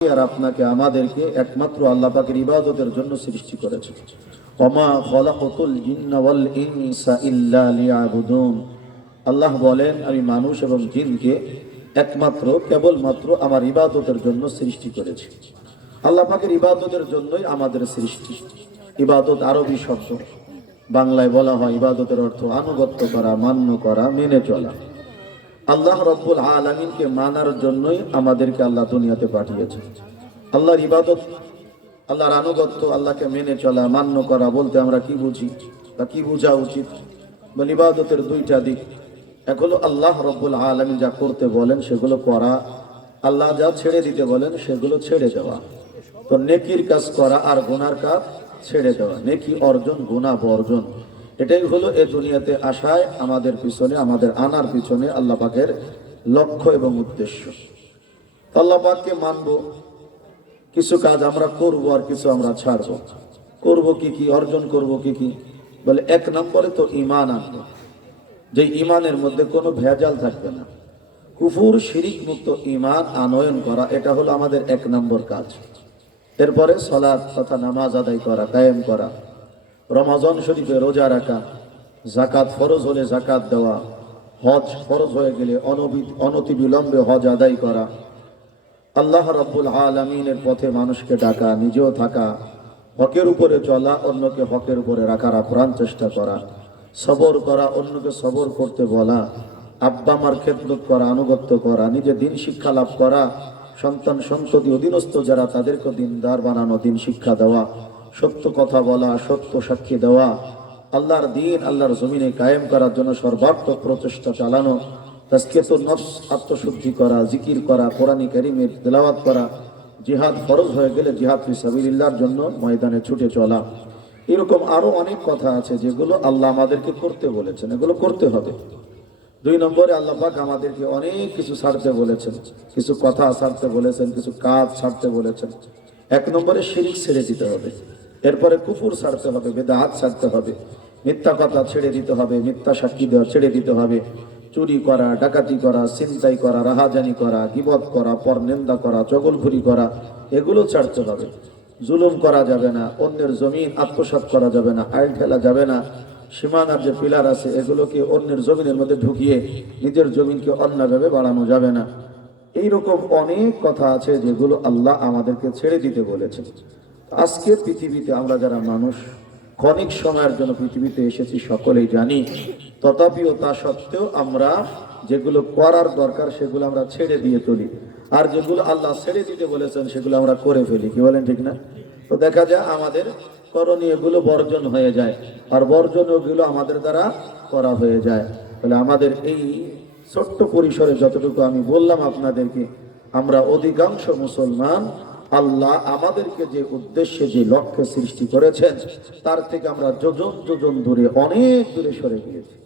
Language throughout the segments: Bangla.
আর আপনাকে আমাদেরকে একমাত্র আল্লাহ পাকের ইবাদতের জন্য সৃষ্টি করেছে। ওমা খলাকতুল জিন্না ওয়াল ইনসা ইল্লা লিয়াবুদুন। আল্লাহ বলেন, আমি মানুষ এবং জিনকে একমাত্র কেবলমাত্র আমার ইবাদতের জন্য সৃষ্টি করেছি। আল্লাহ পাকের ইবাদতের জন্যই আমাদের সৃষ্টি। ইবাদত আরবি শব্দ, বাংলায় বলা হয় ইবাদতের অর্থ আনুগত্য করা, মান্য করা, মেনে চলা। আল্লাহ রব্বুল আলামিনকে মানার জন্যই আমাদেরকে আল্লাহ দুনিয়াতে পাঠিয়েছে। আল্লাহর ইবাদত, আল্লাহর আনুগত্য, আল্লাহকে মেনে চলা, মান্য করা বলতে আমরা কি বুঝি বা কি বোঝা উচিত? বলে ইবাদতের দুইটা দিক। এক হলো আল্লাহ রব্বুল আলামিন যা করতে বলেন সেগুলো করা, আল্লাহ যা ছেড়ে দিতে বলেন সেগুলো ছেড়ে দেওয়া। তো নেকির কাজ করা আর গুনার কাজ ছেড়ে দেওয়া, নেকি অর্জন, গুনাহ বর্জন। এটাই হলো এ দুনিয়াতে আসায় আমাদের পিছনে, আমাদের আনার পিছনে আল্লাহ পাকের লক্ষ্য এবং উদ্দেশ্য। আল্লাহ পাককে মানবো, কিছু কাজ আমরা করব আর কিছু আমরা ছাড়ব। করব কি কি, অর্জন করব কি কি? বলে এক নম্বরে তো ঈমান আনবো, যে ঈমানের মধ্যে কোনো ভেজাল থাকবে না। কুফর শিরিক মুক্ত ঈমান আনয়ন করা, এটা হলো আমাদের এক নম্বর কাজ। এরপরে সালাত তথা নামাজ আদায় করা, কায়েম করা, রমজান শরীফে রোজা রাখা, যাকাত ফরজ হলে যাকাত দেওয়া, হজ ফরজ হয়ে গেলে অনতিবিলম্বে হজ আদায় করা, আল্লাহ রাব্বুল আলামিনের পথে মানুষকে ডাকা, নিজেও থাকা, হকের উপরে চলা, অন্যকে হকের উপরে রাখার আপ্রাণ চেষ্টা করা, সবর করা, অন্যকে সবর করতে বলা, আব্বা মার খেদমত করা, আনুগত্য করা, নিজে দিন শিক্ষা লাভ করা, সন্তান সন্ততি অধীনস্থ যারা তাদেরকে দিনদার বানানো, দিন শিক্ষা দেওয়া, সত্য কথা বলা, সত্য সাক্ষী দেওয়া, আল্লাহর দিন আল্লাহর জমিনে কায়েম করার জন্য সর্বাত্মক প্রচেষ্টা চালানো, তাজকিয়াতুন নফস আত্মশুদ্ধি করা, জিকির করা, কোরআন কারীমের তেলাওয়াত করা, জিহাদ ফরজ হয়ে গেলে জিহাদ ফি সাবিলিল্লাহর জন্য ময়দানে ছুটে চলা। এরকম আরো অনেক কথা আছে যেগুলো আল্লাহ আমাদেরকে করতে বলেছেন, এগুলো করতে হবে। দুই নম্বরে আল্লাহ পাক আমাদেরকে অনেক কিছু ছাড়তে বলেছেন, কিছু কথা ছাড়তে বলেছেন, কিছু কাজ ছাড়তে বলেছেন। এক নম্বরে শিরিক ছেড়ে দিতে হবে, এরপরে কুফর ছাড়তে হবে, বেদাত ছাড়তে হবে, মিথ্যা কথা ছেড়ে দিতে হবে, মিথ্যা সাক্ষী দেওয়া ছেড়ে দিতে হবে, চুরি করা, ডাকাতি করা, ছিনতাই করা, রাহাজানি করা, গীবত করা, পরনিন্দা করা, চগলখুরি করা, এগুলো ছাড়তে হবে। জুলুম করা যাবে না, অন্যের জমিন আত্মসাৎ করা যাবে না, আইল ঠেলা যাবে না, সীমানার যে পিলার আছে এগুলোকে অন্যের জমিনের মধ্যে ঢুকিয়ে নিজের জমিনকে অন্যভাবে বাড়ানো যাবে না। এইরকম অনেক কথা আছে যেগুলো আল্লাহ আমাদেরকে ছেড়ে দিতে বলেছেন। আজকের পৃথিবীতে আমরা যারা মানুষ ক্ষণিক সময়ের জন্য পৃথিবীতে এসেছি সকলেই জানি, তথাপিও তা সত্ত্বেও আমরা যেগুলো করার দরকার সেগুলো আমরা ছেড়ে দিয়ে চলি, আর যেগুলো আল্লাহ ছেড়ে দিতে বলেছেন সেগুলো আমরা করে ফেলি। কি বলেন, ঠিক না? তো দেখা যায় আমাদের করণীয় গুলো বর্জন হয়ে যায়, আর বর্জনীয় গুলো আমাদের দ্বারা করা হয়ে যায়। তাহলে আমাদের এই ছোট্ট পরিসরে যতটুকু আমি বললাম আপনাদেরকে, আমরা অধিকাংশ মুসলমান আল্লাহ আমাদেরকে যে উদ্দেশ্যে, যে লক্ষ্যে সৃষ্টি করেছেন তার থেকে আমরা যোজন যোজন দূরে, অনেক দূরে সরে গিয়েছি।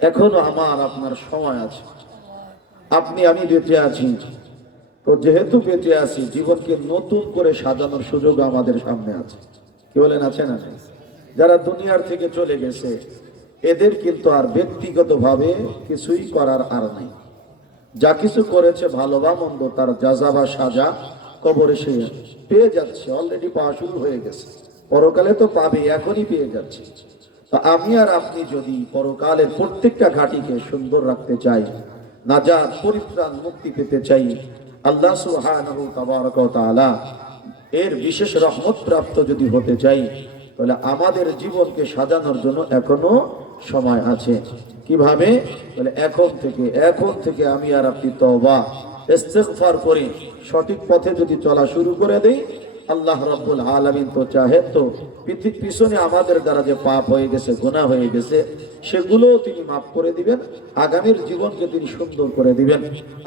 এখনো আমার আপনার সময় আছে, আপনি আমি বেঁচে আছি। তো যেহেতু বেঁচে আছি, জীবনকে নতুন করে সাজানোর সুযোগ আমাদের সামনে আছে। কি বলেন, আছে না? যারা দুনিয়ার থেকে চলে গেছে এদের কিন্তু আর ব্যক্তিগতভাবে কিছুই করার আর নেই। যা কিছু করেছে ভালো বা মন্দ, তার যাজা বা সাজা কবরে সে পেয়ে যাচ্ছে, অলরেডি পাওয়া শুরু হয়ে গেছে। পরকালে তো পাবে, এখনই পেয়ে যাচ্ছে। তো আমি আর আপনি যদি পরকালের প্রত্যেকটা ঘাটিকে সুন্দর রাখতে চাই, নাজাত, পরিত্রাণ, মুক্তি পেতে চাই, আল্লাহ সুবহানাহু তাবারাকা ওয়া তাআলা এর বিশেষ রহমত প্রাপ্ত যদি হতে চাই, তাহলে আমাদের জীবনকে সাজানোর জন্য এখনো সময় আছে। কিভাবে? বলে এখন থেকে আমি আর আপনি তওবা ইস্তিগফার করে সঠিক পথে যদি চলা শুরু করে দেই, আল্লাহ রাব্বুল আলামিন তো চাহে তো পিছনে আমাদের দ্বারা যে পাপ হয়ে গেছে, গুনাহ হয়ে গেছে, সেগুলোও তিনি মাফ করে দিবেন, আগামীর জীবনকে তিনি সুন্দর করে দিবেন।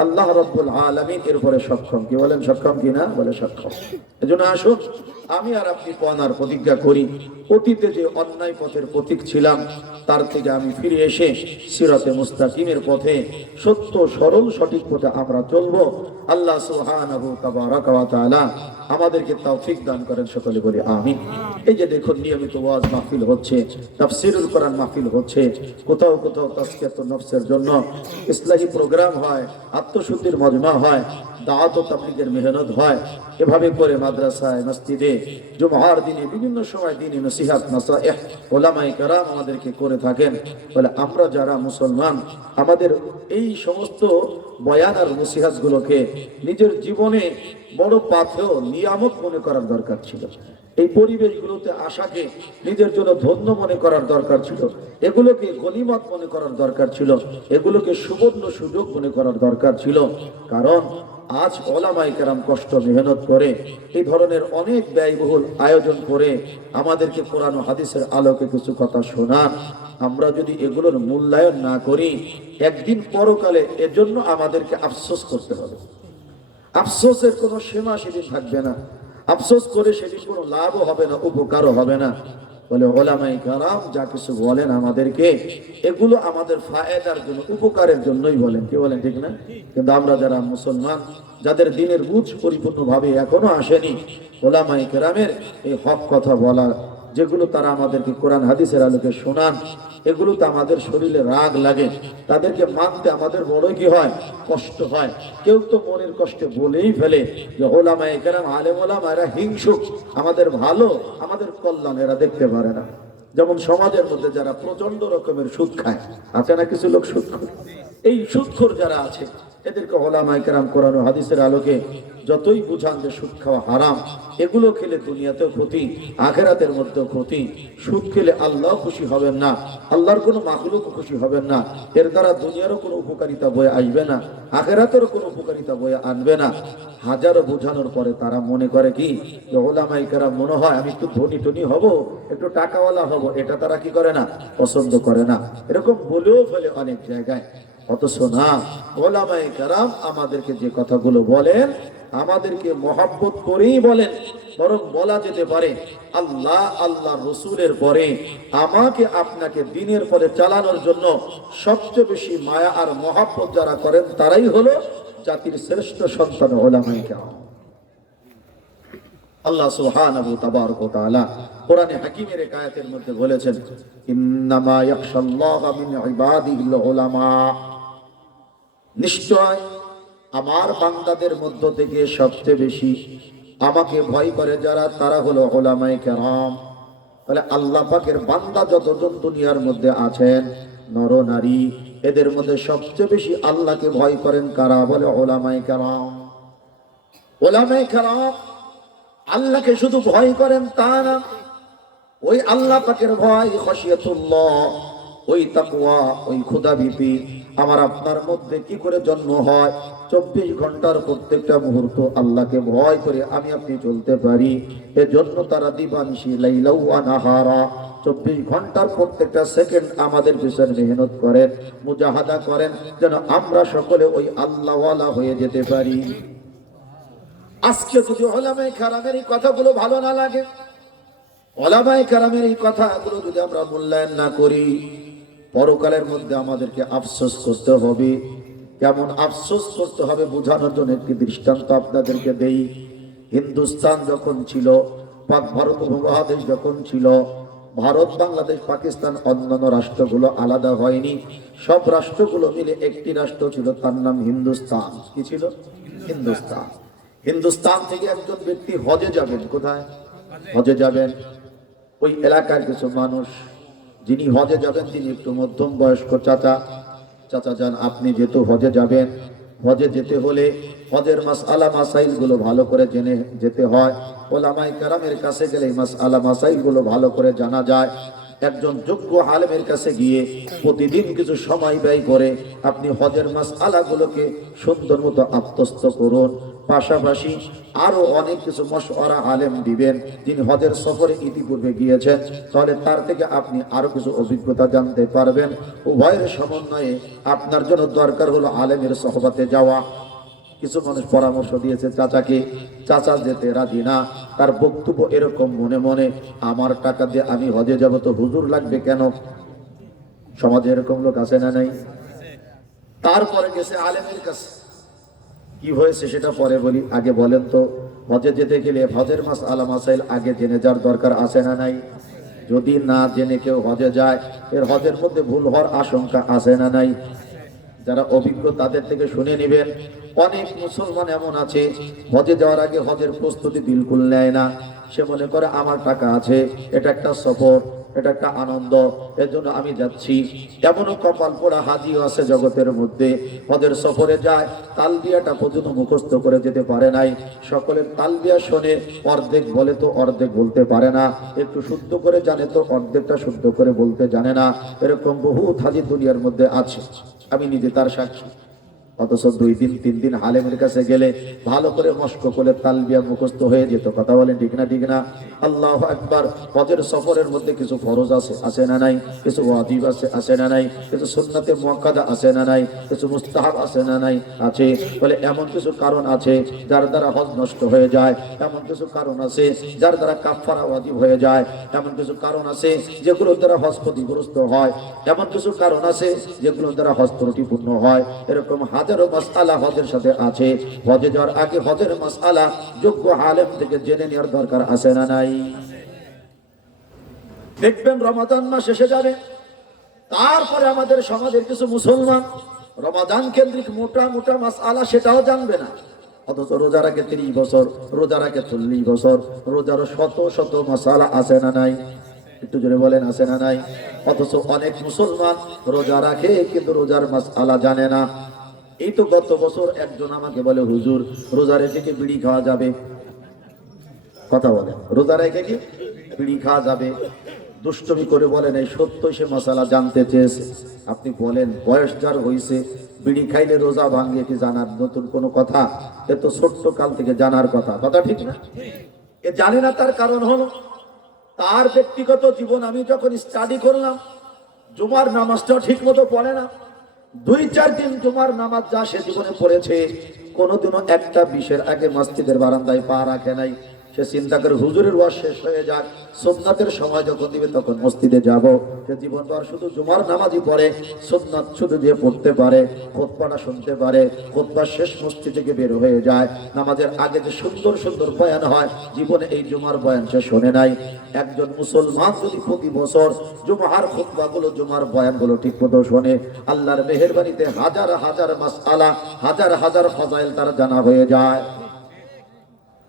আল্লাহ রাব্বুল আলামিন এরপরে সক্ষম। কি বলেন, সক্ষম কিনা? বলে সক্ষম। এজন্য আসুন আমি আর আপনি পনার প্রতিজ্ঞা করি, অতীতে যে অন্যায় পথের পথিক ছিলাম তার থেকে আমি ফিরে এসে সিরাতে মুস্তাকিমের পথে, সত্য সরল সঠিক পথে আমরা চলবো। আল্লাহ সুবহানাহু তাবারাকা ওয়া তাআলা আমাদেরকে তৌফিক দান করেন, সকলে বলি আমিন। এই যে দেখুন, নিয়মিত ওয়াজ মাহফিল হচ্ছে, তাফসীরুল কোরআন মাহফিল হচ্ছে, কোথাও কোথাও তাজকিয়াতুন নফসের জন্য ইসলাহি প্রোগ্রাম হয়, আত্মশুদ্ধির মজমা হয়, দাওয়াত ও তাবলীগের মেহনত হয়। এভাবে করে মাদ্রাসায়, মসজিদে, জুমার দিনে বিভিন্ন সময় দিনী নসিহত, নাসাইহ উলামায়ে কেরাম আমাদেরকে করে থাকেন। বলে আমরা যারা মুসলমান, আমাদের এই সমস্ত বয়ান আর নসিহতগুলোকে নিজের জীবনে বড় পাথেয় নিয়ামত মনে করার দরকার ছিল। এই পরিবেশগুলোতে আসাকে নিজের জন্য ধন্য মনে করার দরকার ছিল, এগুলোকে গনিমত মনে করার দরকার ছিল, এগুলোকে সুবর্ণ সুযোগ মনে করার দরকার ছিল। কারণ আজ ওলামায়ে কেরাম কষ্ট মেহনত করে এই ধরনের অনেক ব্যয়বহুল আয়োজন করে আমাদেরকে কোরআন ও হাদিসের আলোকে কিছু কথা শোনান। আমরা যদি এগুলোর মূল্যায়ন না করি, একদিন পরকালে এজন্য আমাদেরকে আফসোস করতে হবে। আফসোসের কোনো সীমা সেদিন থাকবে না, আফসোস করে সেদিন কোনো লাভও হবে না, উপকারও হবে না। বলে ওলামায়ে কেরাম যা কিছু বলেন আমাদেরকে, এগুলো আমাদের ফায়দার জন্য, উপকারের জন্যই বলেন। কি বলেন, ঠিক না? কিন্তু আমরা যারা মুসলমান, যাদের দিনের বুঝ পরিপূর্ণভাবে এখনো আসেনি, ওলামায়ে কেরামের এই হক কথা বলা, যেগুলো তারা আমাদেরকে কোরআন হাদিসের আলোকে শোনান, এগুলোতে আমাদের শরীরে রাগ লাগে, তাদেরকে মানতে আমাদের বড়ই কি হয়, কষ্ট হয়। কেউ তো মনের কষ্টে বলেই ফেলে যে ওলামায়ে কেরাম, আলেম ওলামা এরা হিংসুক, আমাদের ভালো, আমাদের কল্যাণ এরা দেখতে পারে না। যেমন সমাজের মধ্যে যারা প্রচন্ড রকমের সুদ খায়, আছে না কিছু লোক সুদখোর? এই সুদখোর যারা আছে, এদেরকে ওলামায়ে কেরাম কোরআন ও হাদিসের আলোকে যতই বুঝান যে সুদ খাওয়া হারাম, এগুলো খেলে দুনিয়াতেও ক্ষতি, আখেরাতের মধ্যেও ক্ষতি। সুদ খেলে আল্লাহ খুশি হবেন না, আল্লাহর কোনো মাখলুক খুশি হবেন না, এর দ্বারা দুনিয়ারও কোনো উপকারিতা বয়ে আসবে না, আখেরাতেরও কোনো উপকারিতা বয়ে আনবে না। হাজারো বোঝানোর পরে তারা মনে করে কি যে ওলামায়ে কেরাম মনে হয় আমি একটু ধনী টনি হব, একটু টাকাওয়ালা হব, এটা তারা কি করে না, পছন্দ করে না। এরকম বলেও ফেলে অনেক জায়গায়। অথচ না, ওলামায়ে কেরাম আমাদেরকে যে কথাগুলো বলেন, আমাদেরকে মহব্বত করেই বলেন। বরং বলা যেতে পারে আল্লাহ, আল্লাহ রসুলের পরে আমাকে আপনাকে দিনের পরে চালানোর জন্য সবচেয়ে বেশি মায়া আর মহব্বত যারা করেন, তারাই হলো জাতির শ্রেষ্ঠ সন্তান ওলামায়ে কেরাম। আল্লাহ সুবহানাহু তাবারাক ওয়া তাআলা কোরআনে হাকিমের এক আয়াতের মধ্যে বলেছেন, ইন্নামা ইয়াখশাল্লাহা মিন ইবাদিহিল উলামা, নিশ্চয় আমার বান্দাদের মধ্য থেকে সবচেয়ে বেশি আমাকে ভয় করে যারা, তারা হলো উলামায়ে কেরাম। তাহলে আল্লাহ পাকের বান্দা যতজন দুনিয়ার মধ্যে আছেন, নর নারী, এদের মধ্যে সবচেয়ে বেশি আল্লাহকে ভয় করেন কারা? বলে উলামায়ে কেরাম। উলামায়ে কেরাম আল্লাহকে শুধু ভয় করেন তা না, ওই আল্লাহ পাকের ভয়, খশিয়াতুল্লাহ, ওই তাকওয়া, ওই খোদাভীতি আমার আপনার মধ্যে কি করে জন্ম হয়? 24 ঘন্টার প্রত্যেকটা মুহূর্ত আল্লাহকে ভয় করে আমি আপনি চলতে পারি, এজন্য তারা দিবানিশি লাইলা ওয়া নাহারা 24 ঘন্টার প্রত্যেকটা সেকেন্ড আমাদের পিছনে মেহনত করেন, মুজাহাদা করেন, যেন আমরা সকলে ওই আল্লাহওয়ালা হয়ে যেতে পারি। আজকে যদি উলামায়ে কেরামের এই কথাগুলো ভালো না লাগে, উলামায়ে কেরামের এই কথাগুলো যদি আমরা মূল্যায়ন না করি, পরকালের মধ্যে আমাদেরকে আফসোস করতে হবে। কেমন আফসোস করতে হবে বোঝানোর জন্য একটি দৃষ্টান্ত আপনাদেরকে দেই। হিন্দুস্তান যখন ছিল, পাক ভারত উপমহাদেশ যখন ছিল, ভারত, বাংলাদেশ, পাকিস্তান, অন্যান্য রাষ্ট্রগুলো আলাদা হয়নি, সব রাষ্ট্রগুলো মিলে একটি রাষ্ট্র ছিল, তার নাম হিন্দুস্তান। কি ছিল? হিন্দুস্তান। হিন্দুস্তান থেকে একজন ব্যক্তি হজে যাবেন। কোথায় হজে যাবেন? ওই এলাকার কিছু মানুষ, যিনি হজে যাবেন তিনি একটু মধ্যম বয়স্ক চাচা। চাচা যান, আপনি যেহেতু হজে যাবেন, হজে যেতে হলে হজের মাসআলা মাসাইল গুলো ভালো করে জেনে যেতে হয়। উলামায়ে কেরামের কাছে গেলে মাসআলা মাসাইল গুলো ভালো করে জানা যায়। একজন যোগ্য আলেমের কাছে গিয়ে প্রতিদিন কিছু সময় ব্যয় করে আপনি হজের মাসআলা গুলোকে সুন্দর মতো আত্মস্থ করুন। পাশাপাশি আরো অনেক কিছু মশওয়ারা আলেম দিবেন, যিনি হজের সফরে ইতিপূর্বে গিয়েছেন, তাহলে তার থেকে আপনি আরো কিছু অভিজ্ঞতা জানতে পারবেন। উভয়ের সমন্বয়ে আপনার জন্য দরকার হলো আলেমের সহবতে যাওয়া। কিছু মানুষ পরামর্শ দিয়েছে চাচাকে, চাচা যেতে রাজি না। তার বক্তব্য এরকম, মনে মনে আমার টাকা দিয়ে আমি হজে যাব, তো হুজুর লাগবে কেন? সমাজে এরকম লোক আছে না নাই? তারপরে গেছে আলেমের কাছে। কি হয়েছে সেটা পরে বলি, আগে বলেন তো হজে যেতে গেলে হজের মাসআলা মাসাইল আগে জেনে যাওয়ার দরকার আছে না নাই? যদি না জেনে কেউ হজে যায়, এর হজের মধ্যে ভুল হওয়ার আশঙ্কা আছে না নাই? যারা অভিজ্ঞ তাদের থেকে শুনে নেবেন। অনেক মুসলমান এমন আছে হজে যাওয়ার আগে হজের প্রস্তুতি বিলকুল নেয় না। সে মনে করে আমার টাকা আছে, এটা একটা সফর, এটা একটা আনন্দ, এর জন্য আমি যাচ্ছি। এমনও কপাল পোড়া হাজিও আছে জগতের মধ্যে, হজের সফরে যায়, তালবিয়াটা পর্যন্ত মুখস্থ করে যেতে পারে নাই। সকলের তালবিয়া শোনে, অর্ধেক বলে তো অর্ধেক বলতে পারে না, একটু শুদ্ধ করে জানে তো অর্ধেকটা শুদ্ধ করে বলতে জানে না। এরকম বহু হাজি দুনিয়ার মধ্যে আছে, আমি নিজে তার সাক্ষী। অথচ 2 দিন 3 দিন আলেমের কাছে গেলে ভালো করে মস্ক করে তালবিয়া মুখস্থ হয়ে যেত। কথা বলেন ঠিক না? ঠিক না? আল্লাহু আকবার। হজের সফরের মধ্যে কিছু ফরজ আছে, আছে না নাই? কিছু ওয়াজিব আছে, আছে না নাই? কিছু সুন্নাতে মুআক্কাদা আছে না নাই? কিছু মুস্তাহাব আছে না নাই? আছে। বলে এমন কিছু কারণ আছে যার দ্বারা হজ নষ্ট হয়ে যায়, এমন কিছু কারণ আছে যার দ্বারা কাফারা ওয়াজিব হয়ে যায়, এমন কিছু কারণ আছে যেগুলোর দ্বারা হজ ক্ষতিগ্রস্ত হয়, এমন কিছু কারণ আছে যেগুলোর দ্বারা হজ ত্রুটিপূর্ণ হয়। এরকম হাজারো মাসআলা হজের সাথে আছে। হজে যাওয়ার আগে হজের মাসআলা যোগ্য আলেম থেকে জেনে নেওয়ার দরকার আছে না নাই? দেখবেন রমাদান মাস এসে যাবে, তারপরে আমাদের সমাজের কিছু মুসলমান রমাদান কেন্দ্রিক মোটা মোটা মাসআলা সেটাও জানবে না। অথচ রোজার আগে 30 বছর, রোজার আগে 40 বছর, রোজারও শত শত মাসআলা আছে না নাই? একটু জোরে বলেন, আছে না নাই? অথচ অনেক মুসলমান রোজা রাখে কিন্তু রোজার মাসআলা জানে না। এই তো গত বছর একজন আমাকে বলে, হুজুর রোজা রেখে কি বিড়ি খাওয়া যাবে? কথা বলেন, রোজা রেখে কি বিড়ি খাওয়া যাবে? দুষ্টমি করে বলেন এই সত্য, সে মাসালা জানতে চেয়েছে। আপনি বলেন বয়স যার হয়েছে বিড়ি খাইলে রোজা ভাঙে কি জানার নতুন কোনো কথা? এ তো ছোট্ট কাল থেকে জানার কথা, কথা ঠিক না? এ জানে না, তার কারণ হলো তার ব্যক্তিগত জীবন। আমি যখন স্টাডি করলাম, জুমার নামাজটাও ঠিক মতো পড়ে না। 2-4 দিন জুমার নামাজ যা সে জীবনে পড়েছে, কোনোদিনও একটা বিশের আগে মসজিদের বারান্দায় পা রাখে নাই। সে চিন্তা করে হুজুরের ওয়াজ শেষ হয়ে যাক, সুন্নাতের সময় যখন দিবে তখন মসজিদে যাব। সে জীবনভর শুধু জুমার নামাজই পড়ে, সুন্নাত শুধু দিয়ে পড়তে পারে, খুতবাটা শুনতে পারে, খুতবা শেষ মসজিদ থেকে বের হয়ে যায়। নামাজের আগে যে সুন্দর সুন্দর বয়ান হয়, জীবনে এই জুমার বয়ান সে শোনে নাই। একজন মুসলমান যদি প্রতি বছর জুমার খুতবাগুলো, জুমার বয়ানগুলো ঠিক মতো শোনে, আল্লাহর মেহেরবানিতে হাজার হাজার মাসআলা, হাজার হাজার ফাজাইল তার জানা হয়ে যায়।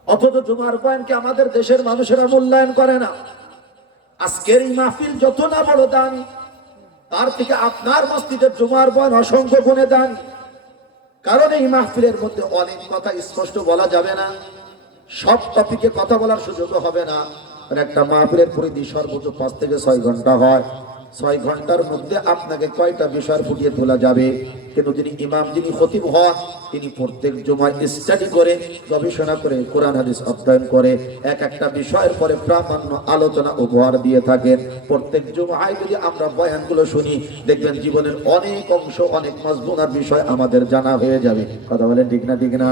অথচ জুমার বয়ানকে আমাদের দেশের মানুষেরা মূল্যায়ন করে না। আজকের এই মাহফিল যত না বড় দামি, তার থেকে আপনার মসজিদের জুমার বয়ান অসংখ্য গুণে দামি। কারণ এই মাহফিলের মধ্যে অনেক কথা স্পষ্ট বলা যাবে না, সব টপিকে কথা বলার সুযোগও হবে না। আর একটা মাহফিলের পরিধি সর্বোচ্চ 5 থেকে 6 ঘন্টা হয়। 6 ঘন্টার মধ্যে আপনাকে কয়টা বিষয় ফুটিয়ে তোলা যাবে? কিন্তু যিনি ইমাম, যিনি খতিব হন, তিনি প্রত্যেক জুমায় স্টাডি করে, গবেষণা করে, কোরআন হাদিস অধ্যয়ন করে, এক একটা বিষয়ের পরে প্রামাণ্য আলোচনা উপহার দিয়ে থাকেন। প্রত্যেক জুমায় যদি আমরা বয়ানগুলো শুনি, দেখবেন জীবনের অনেক অংশ, অনেক মজবুনার বিষয় আমাদের জানা হয়ে যাবে। কথা বলেন ঠিক না? ঠিক না?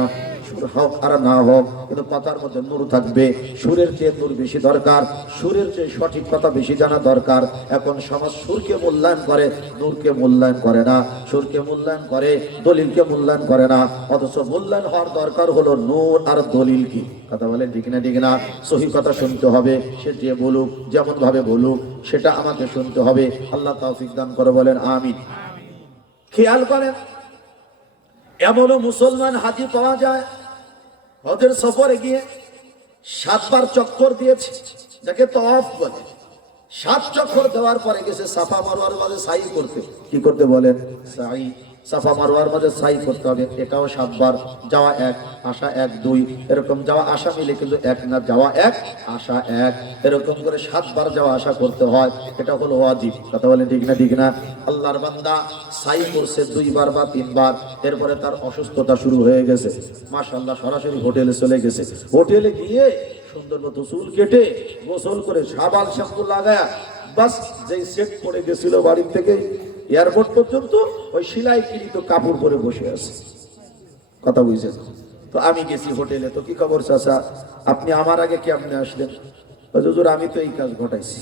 সুর হোক আর না হোক, কিন্তু কথার মধ্যে নূর থাকবে। সুরের চেয়ে নূর বেশি দরকার, সুরের চেয়ে সঠিক কথা বেশি জানা দরকার। এখন সমাজ সুরকে মূল্যায়ন করে, নূরকে মূল্যায়ন করে না। সুরকে মূল্যায়ন করে, দলিলকে মূল্যায়ন করে না। অথচ মূল্যায়ন হওয়ার দরকার হলো নূর আর দলিল কি। কথা বলেন ঠিক না? ঠিক না? সহি কথা শুনতে হবে, সে যে বলুক, যেমন ভাবে বলুক, সেটা আমাকে শুনতে হবে। আল্লাহ তৌফিক দান করে, বলেন আমিন। খেয়াল করেন, এমনও মুসলমান হাজি পাওয়া যায় হজের সফরে গিয়ে 7 বার চক্কর দিয়েছে, যাকে তওয়াফ বলে। 7 চক্কর দেওয়ার পরে গেছে সাফা মারওয়ার মাঝে সাই করতে। কি করতে বলেন? সাই। সাফা মারওয়ার মাঝে সাই করতে হবে। এটাও 7 বার। যাওয়া 1, আসা 1, 2, এরকম যাওয়া আসা মিলে কিন্তু 1 না, যাওয়া 1, আসা 1, এরকম করে 7 বার যাওয়া আসা করতে হয়। এটা হলো ওয়াজিব। কথা বলেন ঠিক না? ঠিক না? আল্লাহর বান্দা সাই করছে 2 বার বা 3 বার, এরপরে তার অসুস্থতা শুরু হয়ে গেছে। মাশাআল্লাহ, সরাসরি হোটেলে চলে গেছে। হোটেলে গিয়ে সুন্দর মতো চুল কেটে, গোসল করে, সাবান শ্যাম্পু লাগায়া, বাস যেই সেট পড়ে গেছিল বাড়ি থেকে এয়ারপোর্ট পর্যন্ত, ওই সেলাই কৃত কাপড় পরে বসে আছে। কথা বুঝছেন? তো আমি গেছি হোটেলে, তো কি খবর চাচা, আপনি আমার আগে কেমনে আসলেন? হুজুর আমি তো এই কাজ ঘটাইছি।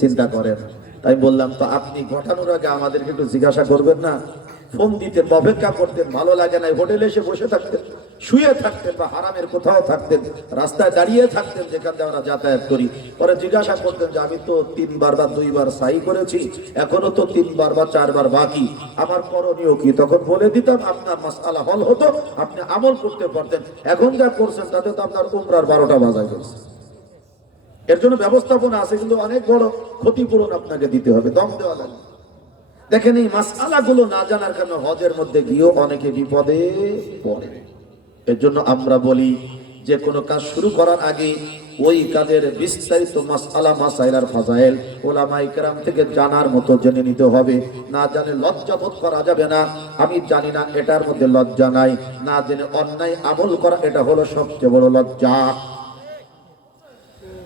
চিন্তা করেন। তাই বললাম, তো আপনি ঘটানোর আগে আমাদেরকে একটু জিজ্ঞাসা করবেন না? ফোন দিতেন, অপেক্ষা করতেন, ভালো লাগে না হোটেলে এসে বসে থাকতেন। শুয়ে থাকতেন বা হারামের কোথাও থাকতেন, রাস্তায় দাঁড়িয়ে থাকতেন যেখান দিয়ে আমরা যাতায়াত করি। পরে জিজ্ঞাসা করতেন যে আমি তো 3 বার বা 2 বার সাই করেছি, এখনো তো 3 বার বা 4 বার বাকি, আমার করণীয় কি? তখন বলে দিতাম, আপনার মাসআলা হল হতো, আপনি আমল করতে পারতেন। এখন যা করছেন তাতে তো আপনার উমরার 12টা বাজায় গেছে। এর জন্য ব্যবস্থাপনা আছে, কিন্তু অনেক বড় ক্ষতিপূরণ আপনাকে দিতে হবে, দম দেওয়া লাগবে। দেখেন, এই মাসআলাগুলো না জানার কারণে হজের মধ্যে গিয়েও অনেকে বিপদে পড়ে। এর জন্য আমরা বলি যে কোনো কাজ শুরু করার আগে ওই কাজের বিস্তারিত মাসআলা মাসাইল আর ফাজাইল উলামায়ে কেরাম থেকে জানার মতো জেনে নিতে হবে। না জানে লজ্জা বোধ করা যাবে না, আমি জানি না, এটার মধ্যে লজ্জা নাই। না জেনে অন্যায় আমল করা, এটা হলো সবচেয়ে বড় লজ্জা।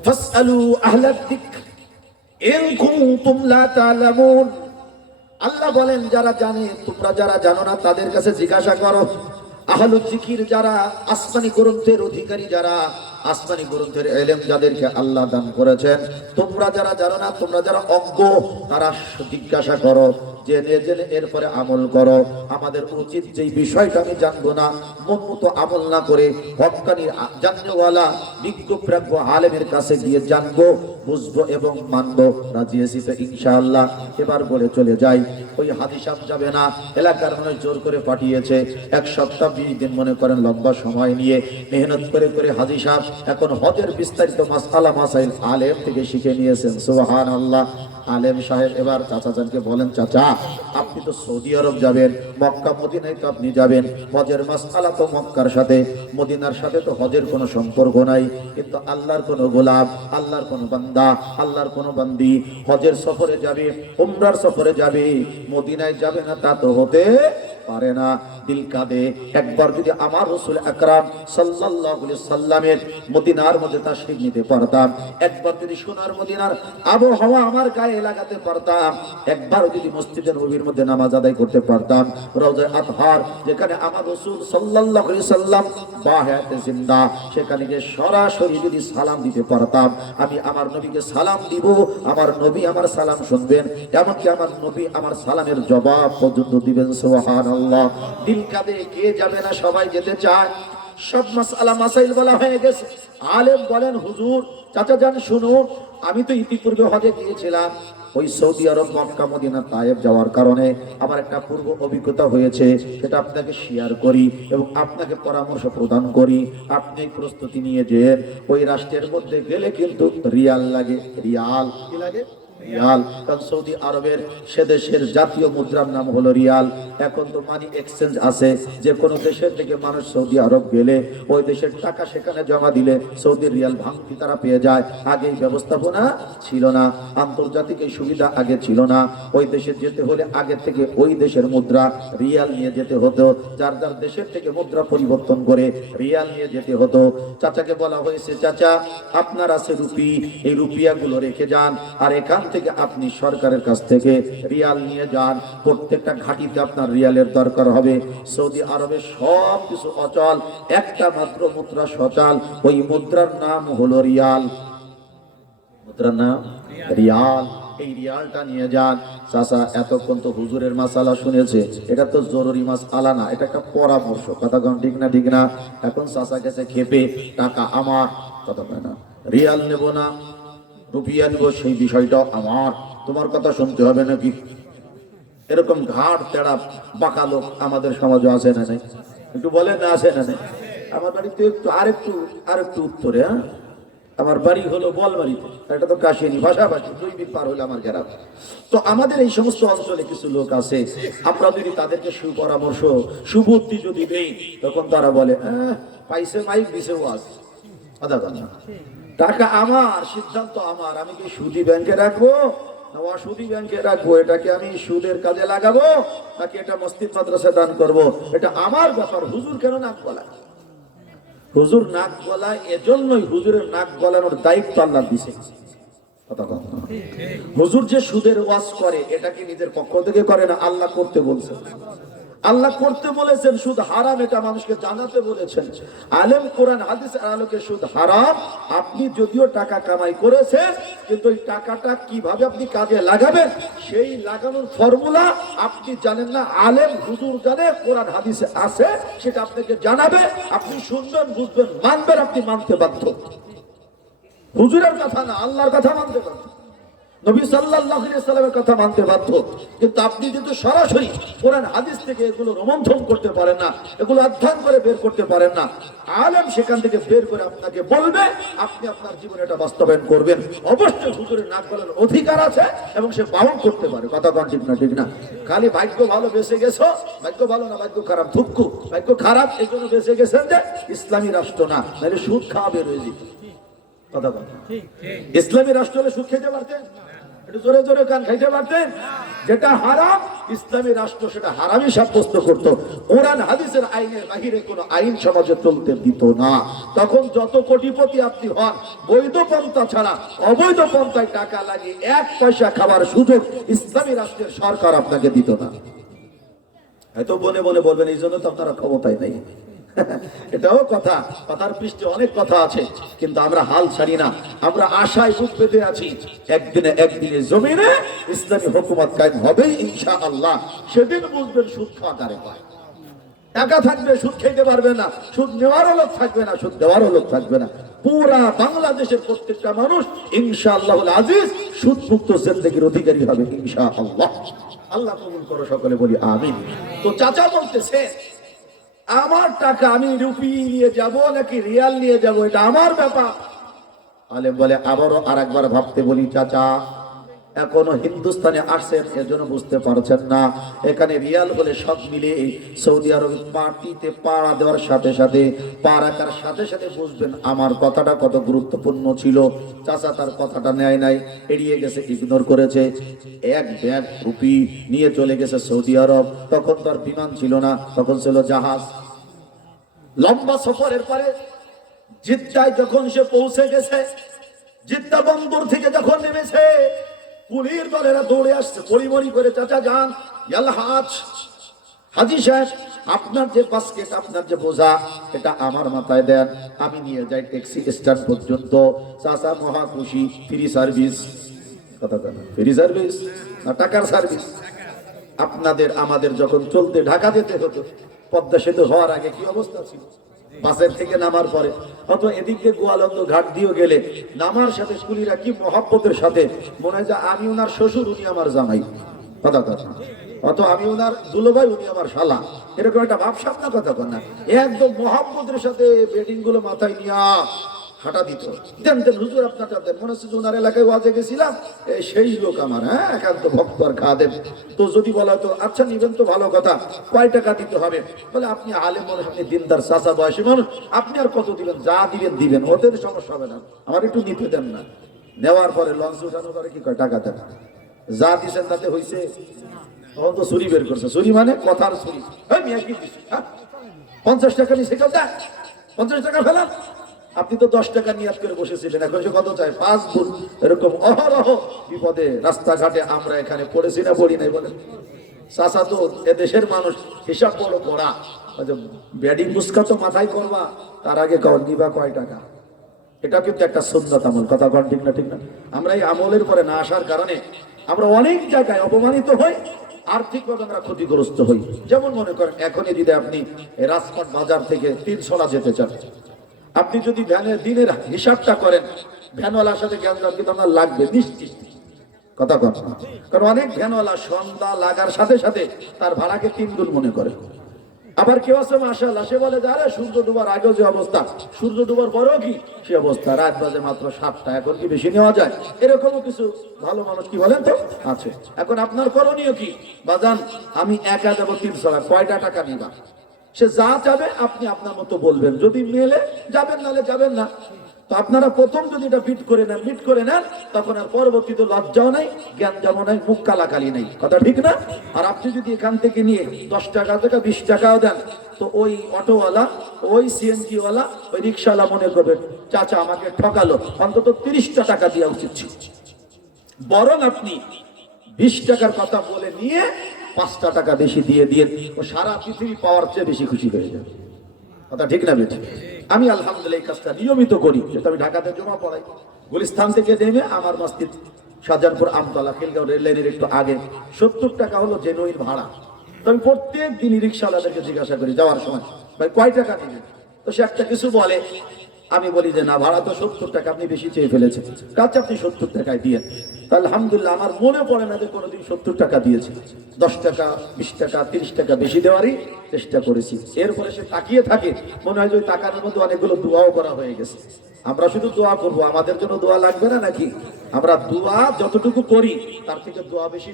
ফাসআলু আহলাদ যিকর ইন কুনতুম লা তা'লামুন। আল্লাহ বলেন যারা জানে, তোমরা যারা জানো না তাদের কাছে জিজ্ঞাসা করো। আহলুল জিকির যারা, আসমানি গ্রন্থের অধিকারী যারা, আসমানি গ্রন্থের ইলম যাদেরকে আল্লাহ দান করেছেন, তোমরা যারা জানো না, তোমরা যারা অজ্ঞ, তারা জিজ্ঞাসা করো, জেনে জেনে এরপরে আমল করো। আমাদের উচিত যেই বিষয়টা আমি জানবো না, মন মতো আমল না করে হক্কানি জাননেওয়ালা বিজ্ঞ প্রাজ্ঞ আলেমের কাছে গিয়ে জানবো, বুঝবো এবং মানবো। রাজি আছি তো ইনশাআল্লাহ? এবার বলে চলে যাই, ওই হাজি সাহেব যাবে না, এলাকার মানুষ জোর করে পাঠিয়েছে। 1 সপ্তাহ 20 দিন মনে করেন লম্বা সময় নিয়ে মেহনত করে করে হাজি সাহেব এখন হজের বিস্তারিত মাসআলা মাসাইল আলেম থেকে শিখে নিয়েছেন। সুবহানাল্লাহ। আলেম সাহেব এবার চাচা জানকে বলেন, চাচা আপনি তো সৌদি আরব যাবেন, মক্কা মদিনায় তো আপনি যাবেন, হজের মাসআলা তো মক্কার সাথে মদিনার সাথে তো হজের কোনো সম্পর্ক নাই, কিন্তু আল্লাহর কোনো গোলাম, আল্লাহর কোনো বান্দা, আল্লাহর কোনো বান্দি হজের সফরে যাবে, উমরার সফরে যাবে, মদিনায় যাবে না তা তো হতে পারে না। দিল কাঁদে, একবার যদি আমার রাসূল আকরাম সাল্লাল্লাহু আলাইহি সাল্লামের মদিনার মধ্যে তাশরীফ নিতে পারতাম, একবার যদি সোনার মদিনার আবহাওয়া আমার গায়ে লাগাতে পারতাম, একবার যদি মসজিদের নববীর মধ্যে নামাজ আদায় করতে পারতাম, রওজা আতহার যেখানে আমার রাসূল সাল্লাল্লাহু আলাইহি সাল্লাম বাহায়াতে জিন্দা, সেখানে গিয়ে সরাসরি যদি সালাম দিতে পারতাম, আমি আমার নবীকে সালাম দিব, আমার নবী আমার সালাম শুনবেন, এমনকি আমার নবী আমার সালামের জবাব পর্যন্ত দিবেন। সুবহানাল্লাহ। দিল কাঁদে, কে যাবে না? সবাই যেতে চায়। সব মাসআলা মাসাইল বলা হয়ে গেছে। আলেম বলেন, হুজুর চাচা যান শুনুন, আমি তো ইতিপূর্বে হজে গিয়েছিলাম, ওই সৌদি আরব মক্কা মদিনা তায়েব যাওয়ার কারণে আমার একটা পূর্ব অভিজ্ঞতা হয়েছে, সেটা আপনাকে শেয়ার করি এবং আপনাকে পরামর্শ প্রদান করি। আপনি প্রস্তুতি নিয়ে যে ওই রাষ্ট্রের মধ্যে গেলে কিন্তু রিয়াল লাগে। রিয়াল কি লাগে? রিয়াল। কারণ সৌদি আরবের সে দেশের জাতীয় মুদ্রার নাম হলো রিয়াল। এখন তো মানি এক্সচেঞ্জ আছে, যে কোনো দেশের থেকে মানুষ সৌদি আরব গেলে ওই দেশের টাকা সেখানে জমা দিলে সৌদি রিয়াল ভাঙতি তারা পেয়ে যায়। আগে এই ব্যবস্থাপনা ছিল না, আন্তর্জাতিক এই সুবিধা আগে ছিল না। ওই দেশে যেতে হলে আগে থেকে ওই দেশের মুদ্রা রিয়াল নিয়ে যেতে হতো, যার যার দেশের থেকে মুদ্রা পরিবর্তন করে রিয়াল নিয়ে যেতে হতো। চাচাকে বলা হয়েছে, চাচা আপনার আছে রুপি, এই রুপিয়াগুলো রেখে যান, আর এখান থেকে আপনি সরকারের কাছ থেকে রিয়াল নিয়ে যান। প্রত্যেকটা ঘাঁটিতে আপনার রিয়ালের দরকার হবে। সৌদি আরবে সব কিছু অচল, একটা মাত্র মুদ্রা সচল, ওই মুদ্রার নাম হলো রিয়াল। মুদ্রার নাম রিয়াল। এই রিয়ালটা নিয়ে যান। চাচা এতক্ষণ তো হুজুরের মাসালা শুনেছে, এটা তো জরুরি মাসআলা না, এটা একটা পরামর্শ। কথা কম ঠিক না? ঠিক না? এখন চাচা গেছে খেপে, টাকা আমার, কথা হয় না, রিয়াল নেব না রুপিয়া নিব, সেই বিষয়টা আমার, তোমার কথা শুনতে হবে নাকি? এরকম ঘাট তেড়া বাঁকা লোক আমাদের সমাজে আছে না নাই? একটু বলেন না, আছে না নাই? আমার বাড়িতে একটু আরেকটু উত্তরে, হ্যাঁ, আমার বাড়ি হলো বলবাড়িতে, এটা তো কাশিয়ানি, ভাষাভাষী 2 মিনিট পার হলে আমার গ্রাম। তো আমাদের এই সমস্ত অঞ্চলে কিছু লোক আছে, আমরা যদি তাদেরকে সুপরামর্শ সুবুদ্ধি যদি দেই, তখন তারা বলে পাইছে মাইক দিছে ওয়াজ, আদা কথা, টাকা আমার, সিদ্ধান্ত আমার, আমি কি সুদি ব্যাংকে রাখবো না অসুদি ব্যাংকে রাখবো, এটাকে আমি সুদের কাজে লাগাবো নাকি এটা মসজিদ মাদ্রাসা দান করবো, এটা আমার ব্যাপার। হুজুর কেন নাক গলায়? হুজুর নাক গলায় এজন্যই, হুজুরের নাক গলানোর দায়িত্ব আল্লাহ দিছে। হুজুর যে সুদের ওয়াজ করে, এটা কি নিজের পক্ষ থেকে করে না, আল্লাহ করতে বলছে। আল্লাহ করতে বলেছেন, সুদ হারাম, এটা মানুষকে জানাতে বলেছেন। আলেম কোরআন হাদিসের আলোকে সুদ হারাম। আপনি যদিও টাকা কামাই করেছেন, কিন্তু ওই টাকাটা কিভাবে আপনি কাজে লাগাবেন সেই লাগানোর ফর্মুলা আপনি জানেন না। আলেম হুজুর জানে, কোরআন হাদিসে আছে, সেটা আপনাকে জানাবে। আপনি শুনবেন, বুঝবেন, মানবেন, আপনি মানতে বাধ্য। হুজুরের কথা না, আল্লাহর কথা মানতে বাধ্য, নবী সাল্লাল্লাহু আলাইহি সাল্লামের কথা মানতে বাধ্য। কিন্তু আপনি যেহেতু সরাসরি কোরআন হাদিস থেকে এগুলো রোমন্থন করতে পারেন না, এগুলো অধ্যয়ন করে বের করতে পারেন না, আলেম সেখান থেকে বের করে আপনাকে বলবে, আপনি আপনার জীবনে এটা বাস্তবায়ন করবেন। অবশ্যই হুজুরের নাক গলার অধিকার আছে এবং সে পালন করতে পারে। কথা কোন ঠিক না? ঠিক না? খালি ভাগ্য ভালো বেঁচে গেছো, ভাগ্য ভালো না ভাগ্য খারাপ, দুঃখ ভাগ্য খারাপ এই জন্য বেঁচে গেছেন যে ইসলামী রাষ্ট্র না, নাহলে সুদ খাওয়া বের হয়ে যেত। কথা কথা, ইসলামী রাষ্ট্র হলে সুদ খেতে পারতেন, একটু জোরে জোরে কান খাইতে পারতেন। যেটা হারাম ইসলামী রাষ্ট্র সেটা হারামই সাব্যস্ত করত। কোরআন হাদিসের আইনের বাহিরে কোনো আইন সমাজে চলতে দিত না। তখন যত কোটিপতি আপনি হন, বৈধ পন্থা ছাড়া অবৈধ পন্থায় টাকা লাগিয়ে 1 পয়সা খাবার সুযোগ ইসলামী রাষ্ট্রের সরকার আপনাকে দিত না। হয়তো বনে বনে বলবেন এই জন্য তো আপনারা ক্ষমতায় নেই। এটাও কথা, কথার পৃষ্ঠে অনেক কথা আছে, কিন্তু আমরা হাল ছাড়ি না। আমরা আশায় বুক পেতে আছি, একদিনে জমিনে ইসলামী হুকুমত কায়েম হবে ইনশাআল্লাহ। সেদিন বুঝবেন সুদ খাওয়া কারে পায়। টাকা থাকবে, সুদ খেতে পারবে না, সুদ নেওয়ারও লোক থাকবে না, সুদ দেওয়ারও লোক থাকবে না। পুরা বাংলাদেশের প্রত্যেকটা মানুষ ইনশাআল্লাহুল আজিজ সুদ মুক্ত জিন্দেগির অধিকারী হবে ইনশাআল্লাহ। আল্লাহ কবুল করো, সকলে বলি আমিন। তো চাচা বলতেছে, আমার টাকা আমি রুপি নিয়ে যাব নাকি রিয়াল নিয়ে যাব, এটা আমার ব্যাপার। আলেম বলে, আবারও আরেকবার ভাবতে বলি চাচা, এখনো হিন্দুস্তানে আসছেন এজন্য বুঝতে পারছেন না। এখানে রিয়াল বলে সব মিলে সৌদি আরব মাটিতে পাড়া দেওয়ার সাথে সাথে, পা রাখার সাথে সাথে বুঝবেন আমার কথাটা কত গুরুত্বপূর্ণ ছিল। চাচা তার কথাটা নেয় নাই, এড়িয়ে গেছে, ইগনোর করেছে। এক ব্যাগ রুপি নিয়ে চলে গেছে সৌদি আরব। তখন তার বিমান ছিল না, তখন ছিল জাহাজ। লম্বা সফরের পরে জিদ্দায় যখন সে পৌঁছে গেছে, জিদ্দা বন্দর থেকে যখন নেমেছে, পুলিশ দলেরা দৌড়ে আসছে পরিমরি করে, চাচা যান, ইয়াল্লাহাজ হাজি সাহেব, আপনার যে বাস্কেট, আপনার যে বোঝা, এটা আমার মাথায় দেন, আমি নিয়ে যাই ট্যাক্সি স্ট্যান্ড পর্যন্ত। চাচা মহা খুশি। ফ্রি সার্ভিস, কথা বলেন, ফ্রি সার্ভিস না টাকার সার্ভিস? আপনাদের আমাদের যখন চলতে ঢাকা যেতে হতো, পদ্মা সেতু হওয়ার আগে কি অবস্থা ছিল, বাসের থেকে নামার পরে, অত এদিকে গোয়ালন্দ ঘাট দিয়ে গেলে নামার সাথে কুলিরা কি মহব্বতের সাথে, মনে হয় যে আমি ওনার শ্বশুর, উনি আমার জামাই। কথা কথা, অত আমি ওনার দুলোভাই, উনি আমার শালা, এরকম একটা ভাবসাব না। কথা কন না, একদম মহব্বতের সাথে বেডিং গুলো মাথায় নিয়ে হাঁটা দিত। জানতেন হুজুর আপনারটা দেন, মনে হচ্ছে যে ওনার এলাকায় ওয়াজে গেছিলাম, সেই লোক আমার, হ্যাঁ একান্ত ভক্ত আর খাদেম। তো যদি বলা হতো আচ্ছা নিবেন তো ভালো কথা, কয় টাকা দিতে হবে, বলে আপনি আলেম মানুষ, আপনি দিনদার চাচা বয়সী মানুষ, আপনি আর কত দিবেন, যা দিবেন দিবেন, ওদের সমস্যা হবে না, আমার একটু নিতে দেন না। নেওয়ার পরে লঞ্চ উঠানোর পরে কি কয়, টাকা দেন, যা দিচ্ছেন তাতে হয়েছে। তখন তো ছুরি বের করছে, ছুরি মানে কথার ছুরি। 50 টাকা নিয়ে সেটাও দেখ, 50 টাকা ফেলান। আপনি তো 10 টাকা নিয়াত করে বসেছিলেন, এখন সে কত চাই, 5 গুণ। এরকম অহরহ বিপদে রাস্তাঘাটে আমরা এখানে পড়েছি না পড়ি নাই বলেন? চাচা তো এদেশের মানুষ, হিসাব বড় করা। ব্যাডি মুস্কা তো মাথায় করবা, তার আগে নিবা কয় টাকা। এটা কিন্তু একটা সুন্নাত আমল। কথা কন ঠিক না? ঠিক না? আমরা এই আমলের পরে না আসার কারণে আমরা অনেক জায়গায় অপমানিত হই, আর্থিকভাবে আমরা ক্ষতিগ্রস্ত হই। যেমন মনে করেন এখনই যদি আপনি রাজপাট বাজার থেকে 300 যেতে চান, আপনি যদি ভ্যানের দিনের হিসাবটা করেন, ভ্যানওয়ালার সাথে গ্যাঞ্জাম কিন্তু আপনার লাগবে নিশ্চিত। কথা কথা, কারণ অনেক ভ্যানওয়ালা সন্ধ্যা লাগার সাথে সাথে তার ভাড়াকে 3 গুণ মনে করে। আবার কেউ আছে মাশাআল্লাহ, সে বলে যে আরে সূর্য ডুবার আগেও যে অবস্থা, সূর্য ডুবার পরেও কি সে অবস্থা, রাত বাজে মাত্র 7টা, এখন কি বেশি নেওয়া যায়? এরকমও কিছু ভালো মানুষ কি বলেন তো আছে। এখন আপনার করণীয় কি, বাজান আমি একা যাবো 300, কয়টা টাকা নিবা? সে যা চাবে আপনি আপনার মতো বলবেন, যদি মেলে যাবেন, নালে যাবেন না। তো আপনারা প্রথম যদি এটা ফিট করে নেন, তখন আর পরবর্তীতে লজ্জাও নাই, জ্ঞান যেমন নাই, মুখ কালাকালি নেই। কথা ঠিক না? আর আপনি যদি এখান থেকে নিয়ে 10 টাকা থেকে 20 টাকাও দেন, তো ওই অটোওয়ালা, ওই সিএনজি ওয়ালা, ওই রিক্সাওয়ালা মনে করবেন চাচা আমাকে ঠকালো, অন্তত 30টা টাকা দেওয়া উচিত ছিল। বরং আপনি 20 টাকার কথা বলে নিয়ে 5টা টাকা বেশি দিয়ে দিয়ে ও সারা পৃথিবী পাওয়ার চেয়ে বেশি খুশি হয়ে যাবে। কথা ঠিক না বেঠিক? আমি আলহামদুলিল্লাহ এই কাজটা নিয়মিত করি, যেটা আমি ঢাকাতে জমা পড়াই। গুলিস্তান থেকে নেমে আমার মসজিদ শাহজাহানপুর আমতলা খিলগাঁও রেল লাইনের একটু আগে 70 টাকা হলো জেনুইন ভাড়া। তো আমি প্রত্যেক দিনই রিক্সাওয়ালাদেরকে জিজ্ঞাসা করি যাওয়ার সময়, ভাই কয় টাকা নেবেন? তো সে একটা কিছু বলে, আমি বলি যে না, ভাড়া তো 70 টাকা, আপনি বেশি চেয়ে ফেলেছেন, কাছে আপনি 70 টাকায় দিয়ে। তা আলহামদুলিল্লাহ আমার মনে পড়ে না যে কোনোদিন 70 টাকা দিয়েছি। 10 টাকা 20 টাকা 30 টাকা বেশি দেওয়ারই চেষ্টা করেছি। এরপরে সে তাকিয়ে থাকে, মনে হয় যে ওই টাকার মধ্যে অনেকগুলো দোয়াও করা হয়ে গেছে। আমরা শুধু দোয়া করবো, আমাদের জন্য দোয়া লাগবে না নাকি? আমরা দোয়া যতটুকু করি তার থেকে দোয়া বেশি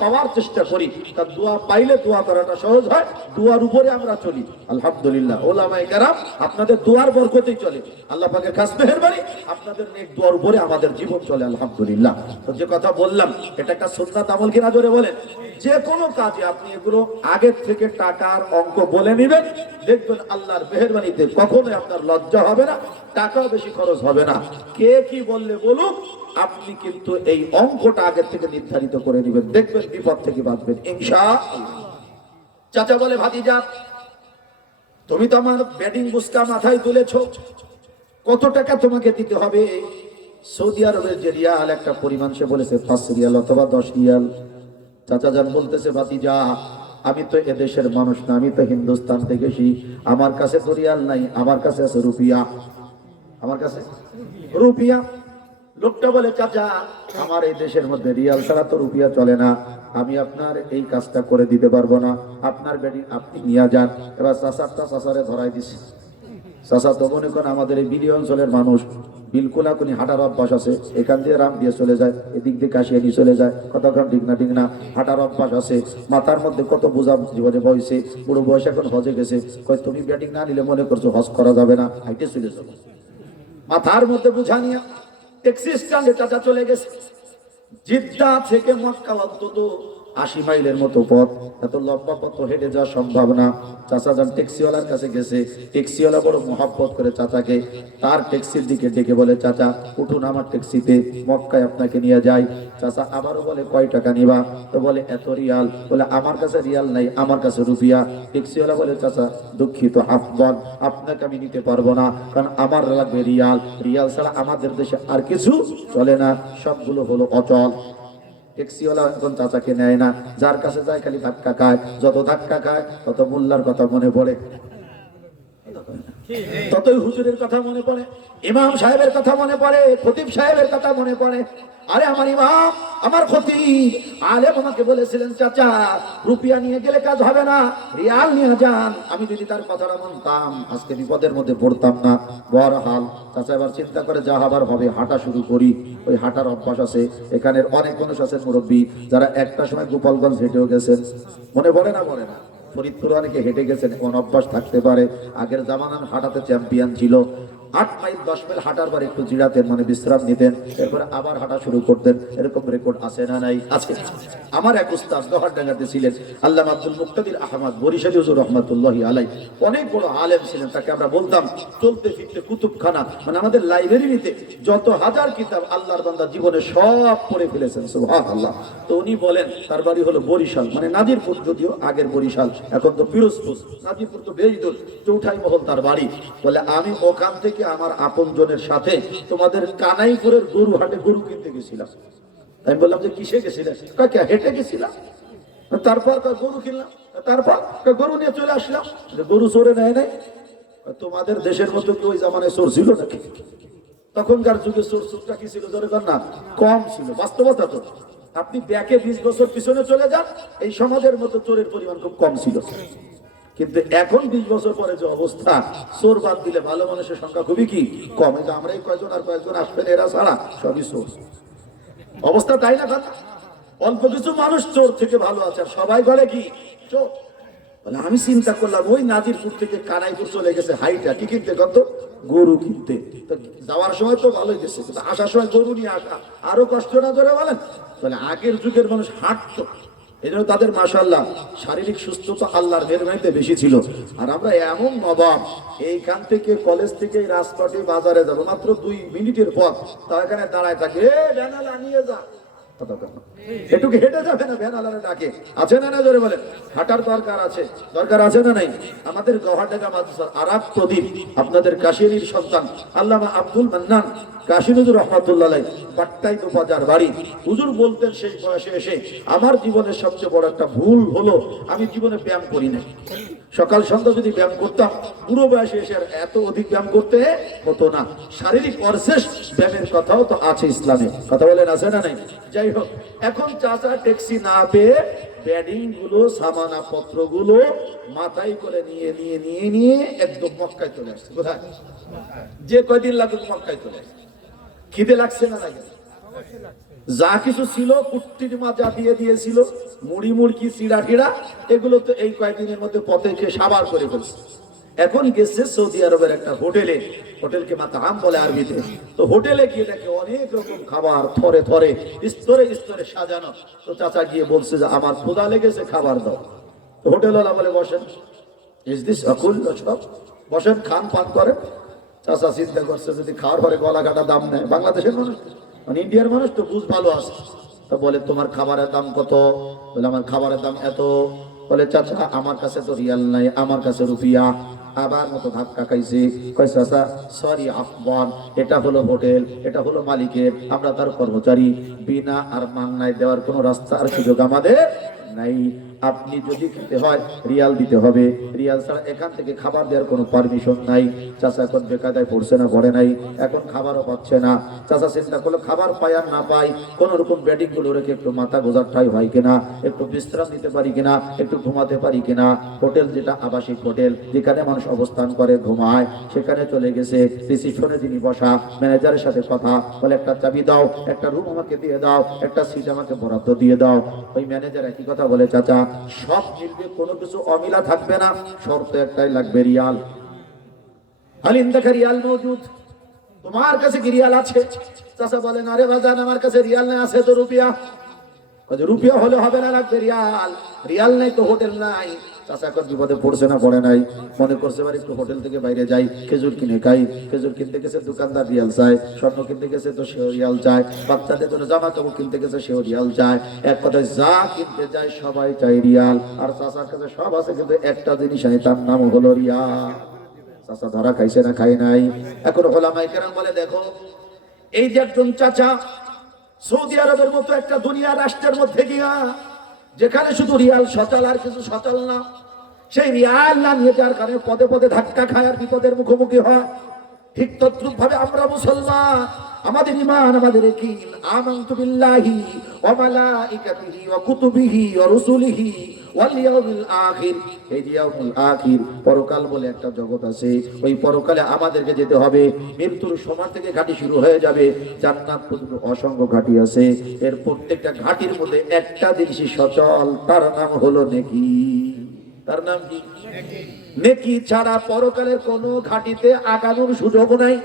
পাওয়ার চেষ্টা করি। তার দোয়া পাইলে দোয়া করাটা সহজ হয়, দোয়ার উপরে আমরা চলি। আলহামদুলিল্লাহ ওলামায়ে কেরাম আপনাদের দোয়ার বরকতেই চলে, আল্লাহ পাকের খাস মেহেরবানি, আপনাদের নেক দোয়ার উপরে আমাদের জীবন চলে আলহামদুলিল্লাহ। তো যে কথা বললাম, এটা একটা সুন্নাত আমল কিনা জোরে বলেন। যে কোনো কাজে আপনি এগুলো আগের থেকে টাকার অঙ্ক বলে নেবেন, দেখবেন আল্লাহর মেহেরবানিতে কখনোই আপনার লজ্জা হবে না, টাকাও বেশি খরচ হবে না। কে কি বললে বলুক, আপনি কিন্তু এই অঙ্কটা আগের থেকে নির্ধারিত করে নেবেন, দেখবেন বিপদ থেকে বাঁচবেন ইনশাআল্লাহ। চাচা বলে, ভাতিজা তুমি তো আমার ব্যাটিং বুস্কা মাথায় তুলেছো, কত টাকা তোমাকে দিতে হবে? সৌদি আরবের যে রিয়াল একটা পরিমাণ সে বলেছে 5 রিয়াল অথবা 10 রিয়াল। চাচা যান বলতেছে, ভাতিজা আমি তো এদেশের মানুষ না, আমি তো হিন্দুস্তান থেকে এসেছি, আমার কাছে তো রিয়াল নাই, আমার কাছে আছে রুপিয়া, আমার কাছে রুপিয়া। লোকটা বলে, চাচা আমার এই দেশের মধ্যে রিয়াল ছাড়া তো রুপিয়া চলে না, আমি আপনার এই কাজটা করে দিতে পারবো না, আপনার ব্যাটি আপনি নিয়ে যান। এবার চাচারে ধরাই দিছে। চাচা তো মনে করেন আমাদের এই বিলি অঞ্চলের মানুষ, বিলকুলাকুনি হাঁটার অভ্যাস আছে, এখান দিয়ে রাম দিয়ে চলে যায়, এদিক দিয়ে কাশিয়ানি চলে যায়, কতক্ষণ ঠিক না হাঁটার অভ্যাস আছে। মাথার মধ্যে কত বোঝা জীবনে বয়সে, বুড়ো বয়স এখন হজে গেছে, কয় তুমি ব্যাটিং না নিলে মনে করছো হজ করা যাবে না, হাইটে চলে যাবো। মাথার মধ্যে বুঝা নিয়ে ট্যাক্সি স্ট্যান্ডে চাচা চলে গেছে। জিদ্দা থেকে মক্কা অন্তত 80 মাইলের মতো পথ, এত লম্বা পথ হেঁটে যাওয়া সম্ভব না। চাচা যান ট্যাক্সিওয়ালার কাছে গেছে, ট্যাক্সিওয়ালা বড় মহব্বত করে চাচাকে তার ট্যাক্সির দিকে ডেকে বলে, চাচা উঠুন আমার ট্যাক্সিতে, মক্কায় আপনাকে নিয়ে যাই। চাচা আবারও বলে, কয় টাকা নিবা? তো বলে এত রিয়াল। বলে আমার কাছে রিয়াল নাই, আমার কাছে রুপিয়া। ট্যাক্সিওয়ালা বলে, চাচা দুঃখিত, আফগান আপনাকে আমি নিতে পারবো না, কারণ আমার লাগবে রিয়াল, রিয়াল ছাড়া আমাদের দেশে আর কিছু চলে না, সবগুলো হলো অচল। ট্যাক্সিওয়ালা এখন চাচাকে নেয় না, যার কাছে যায় খালি ধাক্কা খায়, যত ধাক্কা খায় তত মোল্লার কথা মনে পড়ে, ততই হুজুরের কথা মনে পড়ে, ইমাম সাহেবের কথা মনে পড়ে, খতিব সাহেবের কথা মনে পড়ে। আরে আমার ইমাম, আমার খতিব আলেম আমাকে বলেছিলেন, চাচা রুপিয়া নিয়ে গেলে কাজ হবে না, রিয়াল নিয়ে যান। আমি যদি তার কথাটা মানতাম আজকে বিপদের মধ্যে পড়তাম না। বরহাল চাচা এবার চিন্তা করে, যা হবার হবে, হাঁটা শুরু করি। ওই হাঁটার অভ্যাস আছে, এখানের অনেক মানুষ আছেন মুরব্বী যারা একটা সময় গোপালগঞ্জ হেঁটেও গেছেন, মনে পড়ে না? বলে না, ফরিদপুর অনেকে হেঁটে গেছেন, কোন অভ্যাস থাকতে পারে। আগের জামানার হাঁটাতে চ্যাম্পিয়ন ছিল। 8 মাইল 10 মাইল হাঁটার পর একটু জিরাতেন, মানে বিশ্রাম নিতেন, এরপরে আবার হাঁটা শুরু করতেন। এরকম রেকর্ড আছে না নাই? আছে। আমার এক উস্তাদ দহরডাঙ্গাতে ছিলেন, আল্লামা আব্দুল মুক্তাদির আহমদ বরিশালী হুজুর রহমাতুল্লাহি আলাইহি, অনেক বড় আলেম ছিলেন। তাকে আমরা বলতাম চলতে ফিরতে কুতুবখানা, মানে আমাদের লাইব্রেরিতে যত হাজার কিতাব আল্লাহর বান্দা জীবনে সব পড়ে ফেলেছেন, সুবহানাল্লাহ। তো উনি বলেন তার বাড়ি হলো বরিশাল, মানে নাজিরপুর, যদিও আগের বরিশাল, এখন তো পিরোজপুর। নাজিরপুর তো বেশ দূর, চৌঠাই মহল তার বাড়ি। বলে আমি ওখান থেকে আমার আপনজনের সাথে তোমাদের কানাইপুরের গরু হাটে গরু কিনতে গেছিলাম। আমি বললাম যে কিসে গেছিলেন? কাকে? হেঁটে গেছিলাম। তারপর গরু কিনলাম, তারপর গরু নিয়ে চলে আসলাম। গরু চোরে নেয় নাই? তোমাদের দেশের মতো কি ওই জামানায় চোর ছিল নাকি? তখনকার যুগে চোরটা কি ছিল? জোরে কর না, কম ছিল। বাস্তবতা তো, আপনি ব্যাকে 20 বছর পিছনে চলে যান, এই সমাজের মতো চোরের পরিমাণ খুব কম ছিল। কিন্তু এখন 20 বছর পরে যে অবস্থা, চোর বাদ দিলে ভালো মানুষের সংখ্যা খুবই কি কম। এই যে আমরা এই কয়েকজন আর কয়েকজন আসবেন, এরা ছাড়া সবই চোর। অবস্থা তাই না? কথা, অল্প কিছু মানুষ চোর থেকে ভালো আছে, আর সবাই বলে কি চোর। বলে আমি চিন্তা করলাম, ওই নাজিরপুর থেকে কানাইপুর চলে গেছে হাইটা, কি কিনতে? কত? গরু কিনতে। যাওয়ার সময় তো ভালোই গেছে, কিন্তু আসার সময় গরু নিয়ে আসা আরো কষ্ট না? ধরে বলেন। তাহলে আগের যুগের মানুষ হাঁটতো, এই জন্য তাদের মাশাআল্লাহ শারীরিক সুস্থতা আল্লাহর মেহরবানিতে বেশি ছিল। আর আমরা এমন নবাব, এইখান থেকে কলেজ থেকে রাজপাটে বাজারে যাবো, মাত্র 2 মিনিটের পথ, তা এখানে দাঁড়ায় থাকে, এ জানালা নিয়ে যা, একটু হেঁটে যাবে না, ভ্যান আলাদা ডাকে, আছে না? না জোরে বলেন। হাঁটার দরকার আছে, দরকার আছে না নাই? আমাদের গৌহাটাকা মাদ্রাসার আরাক প্রদীপ, আপনাদের কাশিয়ারির সন্তান আল্লামা আব্দুল মান্নান কাশিনুজুর রহমাতুল্লাহ আলাইহি, বাট্টাই তো বাজার বাড়ি। হুজুর বলতেন শেষ বয়সে এসে, আমার জীবনের সবচেয়ে বড় একটা ভুল হলো আমি জীবনে ব্যায়াম করি না। সকাল সন্ধ্যা যদি ব্যায়াম করতাম, বুড়ো বয়সে এসে আর এত অধিক ব্যায়াম করতে হতো না। শারীরিক অর্শেষ ব্যায়ামের কথাও তো আছে ইসলামে, কথা বলেন আছে না নাই? যাই হোক, এখন চাচা ট্যাক্সি না পেয়ে ব্যাডিং গুলো, সামানা পত্র গুলো মাথায় করে নিয়ে নিয়ে নিয়ে নিয়ে একদম মক্কায় চলে আসছে। কোথায়? যে কয়দিন লাগুক মক্কায় চলে আসছে। খিদে লাগছে না লাগে? যা কিছু ছিল কুট্টির মাজা দিয়ে দিয়েছিল, মুড়ি মুড়কি চিড়া টিড়া, এগুলো তো এই কয়েকদিনের মধ্যে পথে খেয়ে সাবার করে ফেলছে। এখন গেছে সৌদি আরবের একটা হোটেলে, হোটেলকে মাতাম বলে আরবিতে। তো হোটেলে গিয়ে দেখে অনেক রকম খাবার থরে থরে স্তরে স্তরে সাজানো। তো চাচা গিয়ে বলছে যে আমার ক্ষুধা লেগেছে, খাবার দাও। তো হোটেলওয়ালা বলে বসেন, ইজ দিস আকুল, বসেন, খান পান করেন। চাচা চিন্তা করছে যদি খাওয়ার পরে গলা কাটা দাম নেয়, বাংলাদেশের মানুষ মানে ইন্ডিয়ার মানুষ তো বুঝ ভালো আছে। তো বলে তোমার খাবারের দাম কত? বলে আমার খাবারের দাম এত। বলে চাচা আমার কাছে তো রিয়াল নাই, আমার কাছে রুপিয়া। আবার মতো ধাক্কা খাইছে, কয় চাচা সরি আফওয়ান, এটা হলো হোটেল, এটা হলো মালিকের, আমরা তার কর্মচারী, বিনা আর মাংনায় দেওয়ার কোনো রাস্তা আর সুযোগ আমাদের নাই। আপনি যদি খেতে হয় রিয়াল দিতে হবে, রিয়াল ছাড়া এখান থেকে খাবার দেওয়ার কোনো পারমিশন নাই। চাচা এখন বেকায়দায় পড়ছে না, পড়ে নাই, এখন খাবারও পাচ্ছে না। চাচা চিন্তা করলো খাবার পাই আর না পাই, কোন রকম ব্যাটিং গুলো রেখে একটু মাথা গোজার ঠাই হয় কিনা, একটু বিশ্রাম নিতে পারি কিনা, একটু ঘুমাতে পারি কিনা। হোটেল যেটা আবাসিক হোটেল, যেখানে মানুষ অবস্থান করে ঘুমায়, সেখানে চলে গেছে। রিসিপশনে যিনি বসা, ম্যানেজারের সাথে কথা বলে, একটা চাবি দাও, একটা রুম আমাকে দিয়ে দাও, একটা সিট আমাকে বরাদ্দ দিয়ে দাও। ওই ম্যানেজার একই কথা বলে, চাচা সব মিলবে, কোনো কিছু অমিলা থাকবে না, শর্ত একটাই লাগবে, রিয়াল। হালিম দেখা রিয়াল মজুদ, তোমার কাছে কি রিয়াল আছে? চাচা বলেন আরে বাজান আমার কাছে রিয়াল নাই, আছে তো রুপিয়া। রুপিয়া হলে হবে না, লাগবে রিয়াল। রিয়াল নাই তো হোটেল নাই। চাচা এখন বিপদে পড়ছে না, পড়ে নাই, মনে করছে এবার একটু হোটেল থেকে বাইরে যাই, খেজুর কিনে খাই। খেজুর কিনতে গেছে, দোকানদার রিয়াল চায়। স্বর্ণ কিনতে গেছে তো সেও রিয়াল চায়। বাচ্চাদের জন্য জামা কাপড় কিনতে গেছে, সেও রিয়াল চায়। এক কথায় যা কিনতে যায় সবাই চাই রিয়াল। আর চাচার কাছে সব আছে, কিন্তু একটা জিনিস আছে, তার নাম হলো রিয়াল। চাচা ধরা খাইছে না খাই নাই? এখন ওলামায়ে কেরাম বলে দেখো, এই যে একজন চাচা সৌদি আরবের মতো একটা দুনিয়া রাষ্ট্রের মধ্যে গিয়া, যেখানে শুধু রিয়াল সচল আর কিছু সচল না, সেই রিয়াল না নিয়ে যার কারণে পদে পদে ধাক্কা খায় আর বিপদের মুখোমুখি হয়। ঠিক তদ্রুপ ভাবে আমরা মুসলমান, আমাদের ঈমান, আমাদের ইয়াকিন, আমানতু বিল্লাহি ওয়া মালাইকাতিহি ওয়া কুতুবিহি ওয়া রুসুলিহি ওয়াল ইয়াউমিল আখির। এই যে ইয়াউমুল আখির, পরকাল বলে একটা জগৎ আছে। ওই পরকালে আমাদেরকে যেতে হবে। মৃত্যুর সময় থেকে ঘাটি শুরু হয়ে যাবে, জান্নাত পর্যন্ত অসংখ্য ঘাটি আছে। এর প্রত্যেকটা ঘাটির মধ্যে একটা জিনিসই সচল, তার নাম হলো নেকি। তার নাম কি? নেকি ছাড়া পরকালের কোনো ঘাটিতে আগানোর সুযোগ নাই।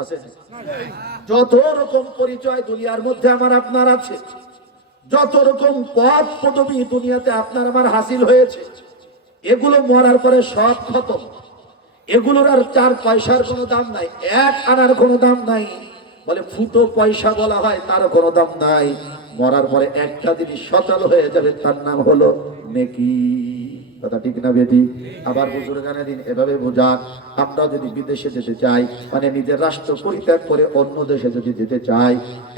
আছে? যত রকম পরিচয় দুনিয়ার মধ্যে আমার আপনার আছে, যত রকম পদ পদবী দুনিয়াতে আপনার আমার হাসিল হয়েছে, এগুলো মরার পরে সব খতম। এগুলোর আর 4 পয়সার কোনো দাম নাই, 1 আনার কোনো দাম নাই। বলে ফুটো পয়সা বলা হয়, তার কোনো দাম নাই। মরার পরে একটা জিনিস সচল হয়ে যাবে, তার নাম হলো নেকি। কথা ঠিক না বেটি? আবার বুজুর্গানে দিন এভাবে বোঝান, আমরা যদি বিদেশে যেতে চাই, মানে নিজের রাষ্ট্র পরিত্যাগ করে অন্য দেশে যদি যেতে চাই,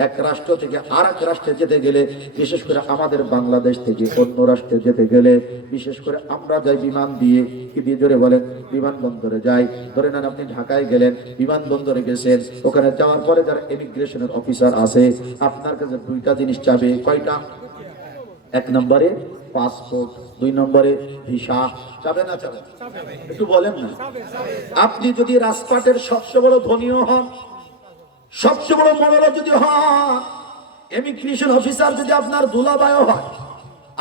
এক রাষ্ট্র থেকে আর এক রাষ্ট্রে যেতে গেলে, বিশেষ করে আমাদের বাংলাদেশ থেকে অন্য রাষ্ট্রে যেতে গেলে, বিশেষ করে আমরা যাই বিমান দিয়ে, কি দিয়ে জোরে বলেন, বিমানবন্দরে যাই। ধরে নেন আপনি ঢাকায় গেলেন, বিমানবন্দরে গেছেন, ওখানে যাওয়ার পরে যারা ইমিগ্রেশনের অফিসার আছে, আপনার কাছে 2টা জিনিস চাবে। কয়টা? 1 নম্বরে পাসপোর্ট, 2 নম্বরে ভিসা। চাবে না চাবে? একটু বলেন না। আপনি যদি রাজপাটের সবচেয়ে বড় ধনীও হন, সবচেয়ে বড় মনোরথ যদি হন, ইমিগ্রেশন অফিসার যদি আপনার দুলাভাইও হয়,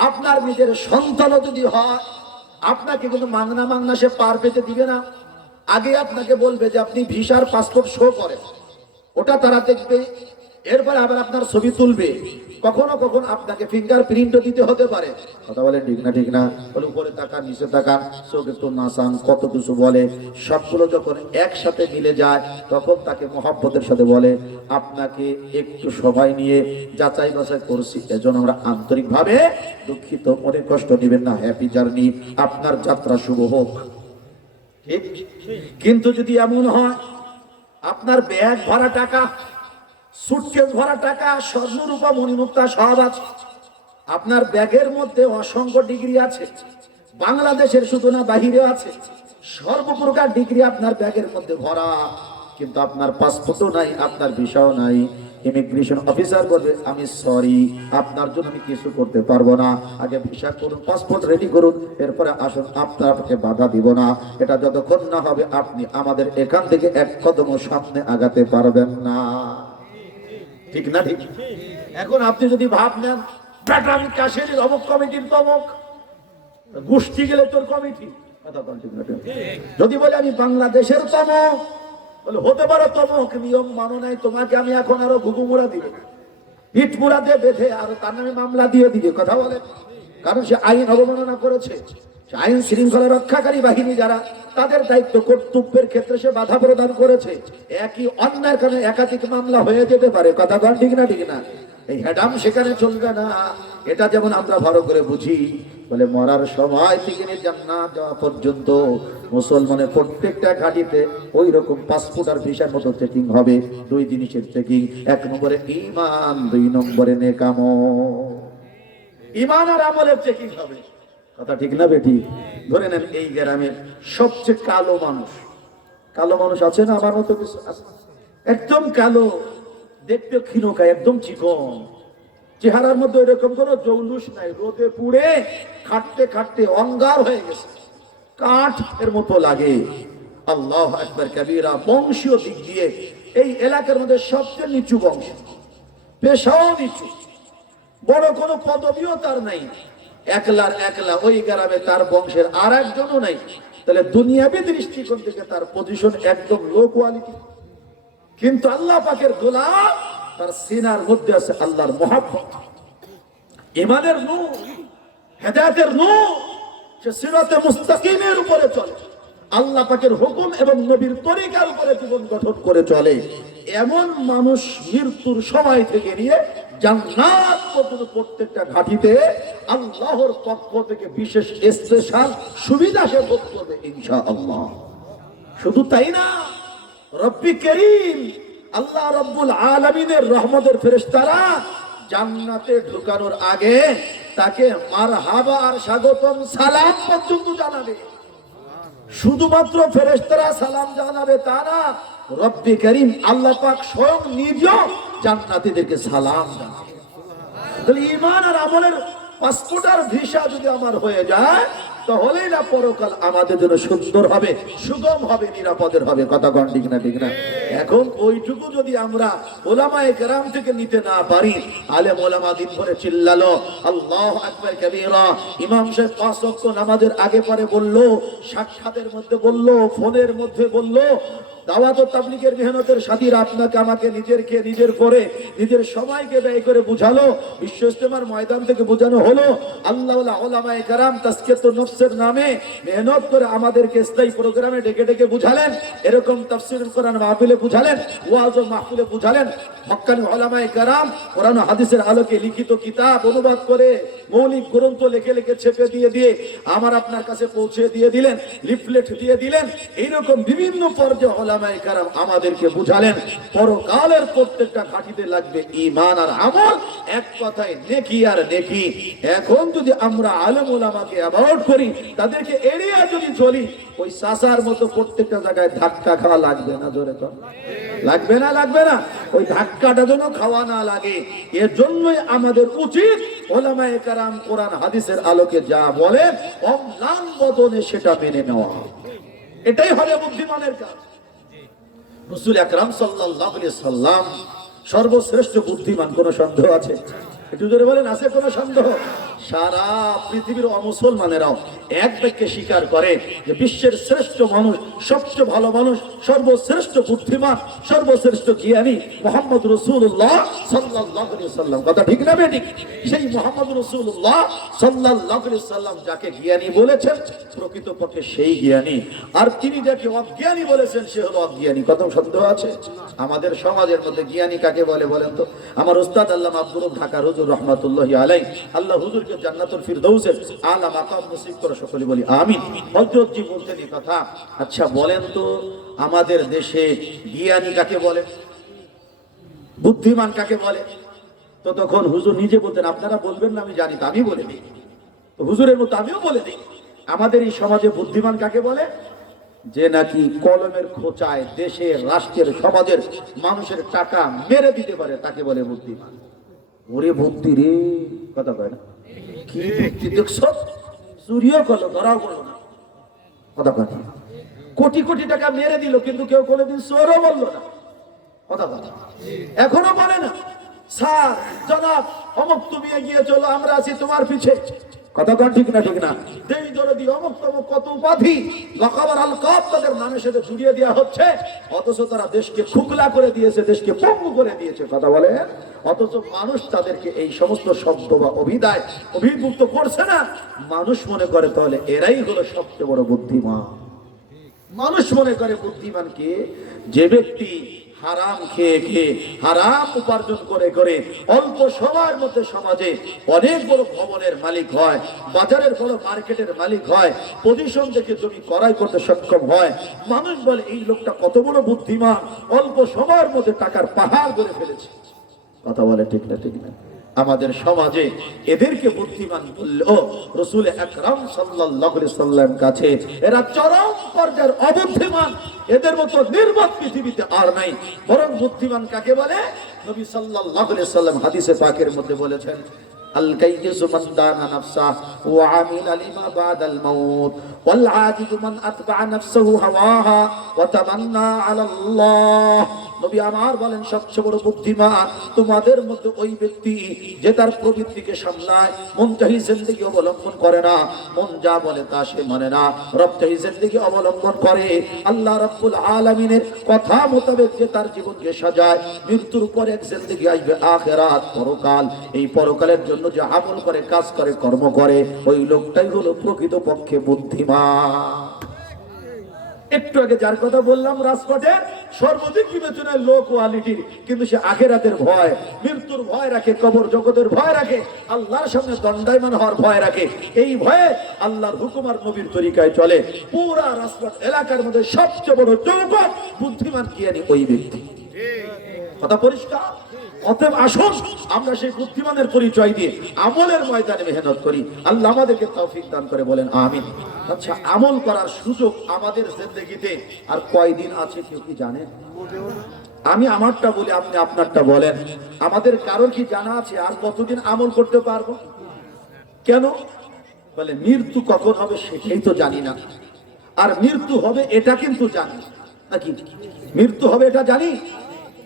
আপনার নিজের সন্তানও যদি হয়, আপনাকে কিন্তু মাংনা সে পার পেতে দিবে না। আগে আপনাকে বলবে যে আপনি ভিসার পাসপোর্ট শো করেন, ওটা তারা দেখবে। এরপরে আবার আপনার ছবি তুলবে, কখনো কখনো আপনাকে ফিঙ্গার প্রিন্টও দিতে হতে পারে। কথা বলেন ঠিক না? ঠিক না? বলে উপরে তাকান, নিচে তাকান, চোখ একটু নাচান, কত কিছু বলে। সবগুলো যখন একসাথে মিলে যায় তখন তাকে মহব্বতের সাথে বলে, আপনাকে একটু সময় নিয়ে যাচাই বাছাই করছি, এজন্য আমরা আন্তরিকভাবে দুঃখিত, মনে কষ্ট নেবেন না, হ্যাপি জার্নি, আপনার যাত্রা শুভ হোক। ঠিক? কিন্তু যদি এমন হয় আপনার ব্যাগ ভরা টাকা, সুটকেস ভরা টাকা, স্বর্ণ রূপা মণিমুক্তা সব আছে, আপনার ব্যাগের মধ্যে অসংখ্য ডিগ্রি আছে, বাংলাদেশের শুধু না বাহিরে আছে, সর্বপ্রকার ডিগ্রি আপনার ব্যাগের মধ্যে ভরা, কিন্তু আপনার পাসপোর্টও নাই, আপনার ভিসাও নাই। ইমিগ্রেশন অফিসার বলবে, আমি সরি, আপনার জন্য আমি কিছু করতে পারবো না, আগে ভিসা করুন, পাসপোর্ট রেডি করুন, এরপরে আসুন, আপনাকে বাধা দিব না। এটা যতক্ষণ না হবে আপনি আমাদের এখান থেকে এক কদম সামনে আগাতে পারবেন না। ঠিক না? ঠিক। এখন আপনি যদি ভাব নেন, বেটা আমি কাশেরির অমুক কমিটির তমুক, গোষ্ঠী গেলে তোর কমিটি, যদি বলে আমি বাংলাদেশের তমুক, বলে হতে পারে তমুক, নিয়ম মানো নাই, তোমাকে আমি এখন আরো ঘুঘুমুড়া দিব, ইট মুড়া দিয়ে বেঁধে আরো তার নামে মামলা দিয়ে দিবে। কথা বলে, কারণ সে আইন অবমাননা করেছে, আইন শৃঙ্খলা রক্ষাকারী বাহিনী যারা, তাদের দায়িত্ব কর্তব্যের ক্ষেত্রে সে বাধা প্রদান করেছে। একই অন্যায়ের কারণে একাধিক মামলা হয়ে যেতে পারে। কথা বল ঠিক না? ঠিক না? এই হ্যাডাম সেখানে চলবে না। এটা যেমন আমরা ভালো করে বুঝি, বলে মরার সময় থেকে নিয়ে জান্নাত যাওয়া পর্যন্ত মুসলমানের প্রত্যেকটা ঘাটিতে ওই রকম পাসপোর্ট আর ভিসার মতো চেকিং হবে। দুই জিনিসের চেকিং, এক নম্বরে ঈমান, দুই নম্বরে নেকামল। ঈমান আর আমলের চেকিং হবে। কথা ঠিক না বেটি? ধরে নেন এই গ্রামের সবচেয়ে কালো মানুষ, কালো মানুষ আছে না আমার মতো কিছু আছে, একদম কালো, দেখতে ক্ষীণকায়, একদম চিকন, চেহারার মধ্যে এরকম কোনো জৌলুস নাই, রোদে পুড়ে খাটতে খাটতে অঙ্গার হয়ে গেছে, কাঠ এর মতো লাগে। আল্লাহ আকবার কাবীরা। বংশীয় দিক দিয়ে এই এলাকার মধ্যে সবচেয়ে নিচু বংশ, পেশাও নিচু, বড় কোনো পদবিও তার নাই, একলার একলা ওই গ্রামে, তার বংশের আর একজনও নাই। তাহলে দুনিয়াবী দৃষ্টিকোণ থেকে তার পজিশন একদম লো কোয়ালিটি। কিন্তু আল্লাহ পাকের গোলাম, তার সিনার মধ্যে আছে আল্লাহর মহব্বত, ঈমানের নূর, হেদায়েতের নূর, সে সিরাতে মুস্তাকিমের উপরে চলে, আল্লাহ পাকের হুকুম এবং নবীর তরিকার উপরে জীবন গঠন করে চলে। এমন মানুষ মৃত্যুর সময় থেকে নিয়ে জান্নাত পর্যন্ত প্রত্যেকটা ঘাটিতে আল্লাহর পক্ষ থেকে বিশেষ স্পেশাল সুবিধা সে ভোগ করবে ইনশাআল্লাহ। শুধু তাই না, রব্বি করিম আল্লাহ রব্বুল আলামিনের রহমতের ফেরেশতারা জান্নাতে ঢুকানোর আগে তাকে মারহাবা আর স্বাগতম সালাম পর্যন্ত জানাবে। শুধুমাত্র ফেরেশতারা সালাম জানাবে তা না, রব্বি করিম আল্লাহ পাক স্বয়ং নিজেও জান্নাতীদেরকে সালাম জানাবে। তাহলে ঈমান আর আমলের পাসপোর্ট আর ভিসা যদি আমার হয়ে যায়, তাহলেই না পরকাল আমাদের জন্য সুন্দর হবে, সুগম হবে, নিরাপদের হবে। কথা কোন ঠিক না? ঠিক না? এখন ওইটুকু যদি আমরা ওলামায়ে কেরাম থেকে নিতে না পারি, আলেম ওলামা দিন ভরে চিল্লালো আল্লাহু আকবার কাবীরা, ইমাম সাহেব 5 ওয়াক্ত নামাজের আগে পরে বলল, সাক্ষাতের মধ্যে বলল, ফোনের মধ্যে বলল, দাওয়াত ও তাবলীগের মেহনতের সাথীরা আপনাকে আমাকে নিজের পরে নিজের সময়কে ব্যয় করে বুঝালো, বিশ্ব ইজতেমার ময়দান থেকে বোঝানো হলো, আল্লাহ ওলামায়ে কেরাম তাজকিয়াতুন নফসের নামে মেহনত করে আমাদেরকে স্থায়ী প্রোগ্রামে ডেকে ডেকে বুঝালেন, এরকম তাফসীরুল কোরআন মাহফিলে বুঝালেন, ওয়াজ ও মাহফিলে বুঝালেন। হক্কানি ওলামায়ে কেরাম কোরআন ও হাদিসের আলোকে লিখিত কিতাব অনুবাদ করে, মৌলিক গ্রন্থ লিখে লিখে ছেপে দিয়ে আমার আপনার কাছে পৌঁছে দিয়ে দিলেন, লিফলেট দিয়ে দিলেন। এইরকম বিভিন্ন পর্যায়ে ওলামায়ে কেরাম আমাদেরকে বুঝালেন পরকালের প্রত্যেকটা ঘাটিতে লাগবে ঈমান আর আমল, এক কথায় নেকি আর নেকি। এখন যদি আমরা আলেম ওলামাকে অ্যাভয়েড করি, তাদেরকে এড়িয়ে যদি চলি, ওই সাসার মতো প্রত্যেকটা জায়গায় ধাক্কা খাওয়া লাগবে না? জোরে তো লাগবে না? লাগবে না? ওই ধাক্কাটা যেন খাওয়া না লাগে, এর জন্যই আমাদের উচিত ওলামায়ে কেরাম কোরআন হাদিসের আলোকে যা বলে অম্লান বদনে সেটা মেনে নেওয়া। এটাই হবে বুদ্ধিমানের কাজ। রাসূল আকরাম সাল্লাল্লাহু আলাইহি সাল্লাম সর্বশ্রেষ্ঠ বুদ্ধিমান, কোনো সন্দেহ আছে? একটু জোরে বলেন, আছে কোনো সন্দেহ? সারা পৃথিবীর অমুসলমানেরাও এক বাক্যে স্বীকার করে যে বিশ্বের শ্রেষ্ঠ মানুষ, সবচেয়ে ভালো মানুষ, সর্বশ্রেষ্ঠ বুদ্ধিমান, সর্বশ্রেষ্ঠ জ্ঞানী মুহাম্মদ রাসূলুল্লাহ সাল্লাল্লাহু আলাইহি ওয়াসাল্লাম। কথা ঠিক না বেঠিক? সেই মুহাম্মদ রাসূলুল্লাহ সাল্লাল্লাহু আলাইহি ওয়াসাল্লাম যাকে জ্ঞানী বলেছেন, প্রকৃতপক্ষে সেই জ্ঞানী। আর তিনি যাকে অজ্ঞানী বলেছেন, সে হলো অজ্ঞানী। কত সন্দেহ আছে? আমাদের সমাজের মধ্যে জ্ঞানী কাকে বলে বলেন তো? আমার উস্তাদ আল্লামা আব্দুর রব ঢাকার হুজুর রাহমাতুল্লাহি আলাইহি, আল্লাহ হুজুরকে জান্নাতুল ফিরদৌসের আলা মাকাম নসিব করে, সকলে বলি আমিন। হযরতজি বলতেন এই কথা। আচ্ছা বলেন তো, আমাদের দেশে জ্ঞানী কাকে বলে, বুদ্ধিমান কাকে বলে? তো তখন হুজুর নিজে বলতেন, আপনারা বলবেন না আমি জানি, তো আমি বলে দিই। তো হুজুরের মতো আমিও বলে দিই, আমাদের এই সমাজে বুদ্ধিমান কাকে বলে? যে নাকি কলমের খোঁচায় দেশের, রাষ্ট্রের, সমাজের মানুষের টাকা মেরে দিতে পারে, তাকে বলে বুদ্ধিমান। ওরে বুদ্ধি রে, কথা কয় না? কি বুদ্ধি দেখছো? চুরিও করলো, ধরাও করলো না, কথা কয় না? কোটি কোটি টাকা মেরে দিল, কিন্তু কেউ কোনোদিন চোরও বললো না, কথা কথা এখনো বলে না। স্যার, জনাব, অমুক তুমি এগিয়ে চলো, আমরা আছি তোমার পিছে, কথা কন ঠিক না? ঠিক না? দেই দরদি, অমুক তমুক কত উপাধি, লকাবার আলকাব তাদের নামের সাথে জুড়িয়ে দেওয়া হচ্ছে, অথচ তারা দেশকে খুকলা করে দিয়েছে, দেশকে পঙ্গু করে দিয়েছে, কথা বলে। অথচ মানুষ তাদেরকে এই সমস্ত শব্দ বা অভিধায় অভিভুক্ত করছে না। মানুষ মনে করে তাহলে এরাই হলো সবচেয়ে বড় বুদ্ধিমান। মানুষ মনে করে বুদ্ধিমানকে যে ব্যক্তি হারাম খেয়ে খেয়ে, হারাম উপার্জন করে করে অল্প সময়ের মধ্যে সমাজে অনেক বড় ভবনের মালিক হয়, বাজারের বড় মার্কেটের মালিক হয়, পজিশন দেখে জমি ক্রয় করতে সক্ষম হয়, মানুষ বলে এই লোকটা কত বড় বুদ্ধিমান, অল্প সময়ের মধ্যে টাকার পাহাড় গড়ে ফেলেছে, কথা বলে ঠিক না? ঠিক না? আমাদের সমাজে এদেরকে বুদ্ধিমান বললেও রাসূল আকরাম সাল্লাল্লাহু আলাইহি সাল্লাম কাছে এরা চরম পর্যায়ের অবুদ্ধিমান। এদের মতো নির্বোধ পৃথিবীতে আর নাই। বরং বুদ্ধিমান কাকে বলে? নবী সাল্লাল্লাহু আলাইহি সাল্লাম হাদিসে পাকের মধ্যে বলেছেন, আল কাইয়িসু মান দানা নাফসাহু ওয়া আমিলা লিমা বাদাল মাউত ওয়াল আজিজু মান আতবা'a নাফসাহু হাওয়াহা ওয়া তামান্না আলাল্লাহ। নবী আমার বলেন, সবচেয়ে বড় বুদ্ধিমান তোমাদের মধ্যে ওই ব্যক্তি যে তার প্রবৃত্তিকে সামলায়, মন চাহি জিন্দেগি অবলম্বন করে না, মন যা বলে তা সে মানে না, রব চাহি জিন্দেগি অবলম্বন করে, আল্লাহ রাব্বুল আলামিনের কথা মোতাবেক যে তার জীবনকে সাজায়। মৃত্যুর পরে এক জিন্দেগি আসবে আখিরাত, পরকাল। এই পরকালের জন্য যে আমল করে, কাজ করে, কর্ম করে, ওই লোকটাই হলো প্রকৃতপক্ষে বুদ্ধিমান। একটু আগে যার কথা বললাম, রাজপথে সর্বাধিক বিবেচনায় লো কোয়ালিটির, কিন্তু সে আখিরাতের ভয়, মৃত্যুর ভয় রাখে, কবর জগতের ভয় রাখে, আল্লাহর সামনে দণ্ডায়মান হওয়ার ভয় রাখে। এই ভয়ে আল্লাহর হুকুম আর নবীর তরিকায় চলে। পুরা রাজপথ এলাকার মধ্যে সবচেয়ে বড় যৌবক বুদ্ধিমান জ্ঞানী ওই ব্যক্তি। কথা পরিষ্কার? অতএব আসুন আমরা সেই বুদ্ধিমানের পরিচয় দিয়ে আমলের ময়দানে মেহনত করি। আল্লাহ আমাদেরকে তৌফিক দান করে, বলেন আমিন। আচ্ছা, আমল করার সুযোগ আমাদের জিন্দেগিতে আর কয়দিন আছে কেউ কি জানে? আমি আমারটা বলি, আপনি আপনারটা বলেন। আমাদের কারোর কি জানা আছে আর কতদিন আমল করতে পারবো? কেন? বলে মৃত্যু কখন হবে সেটাই তো জানি না। আর মৃত্যু হবে এটা কিন্তু জানি, নাকি? মৃত্যু হবে এটা জানি,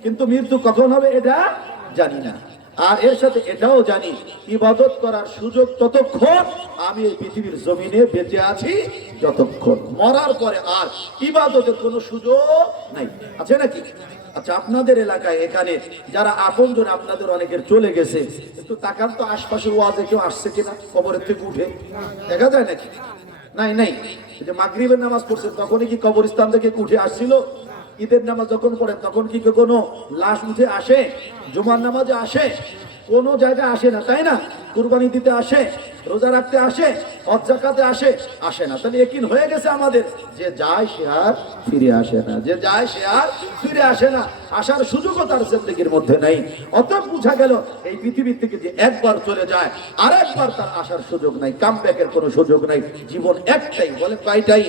কিন্তু মৃত্যু কখন হবে এটা জানি না। আর এর সাথে এটাও জানি, ইবাদত করার সুযোগ ততক্ষণ আমি এই পৃথিবীর জমিনে বেঁচে আছি, যতক্ষণ মরার পরে আর ইবাদতের কোনো সুযোগ নাই। আছে নাকি? আচ্ছা, আপনাদের এলাকায় এখানে যারা আপনজন, আপনাদের অনেকের চলে গেছে, একটু তাকান তো আশপাশের ওয়াজে কেউ আসছে কিনা কবরের থেকে উঠে? দেখা যায় নাকি? নাই নাই। যে মাগরিবের নামাজ পড়ছেন তখনই কি কবরস্থান থেকে উঠে আসছিল? ঈদের নামাজ যখন পড়েন তখন কি কোনো লাশ উঠে আসে? জুমার নামাজে আসে? কোনো জায়গায় আসে না, তাই না? কুরবানি দিতে আসে, রোজা রাখতে আসে, হজ যাকাতে আসে? আসে না। তাহলে ইয়াকিন হয়ে গেছে আমাদের, যে যায় সে আর ফিরে আসে না, যে যায় সে আর ফিরে আসে না, আসার সুযোগও তার জিন্দেগির মধ্যে নেই। অতএব বুঝা গেল এই পৃথিবী থেকে যে একবার চলে যায় আর একবার তার আসার সুযোগ নাই, কামব্যাকের কোনো সুযোগ নাই। জীবন একটাই, বলে কয়টাই?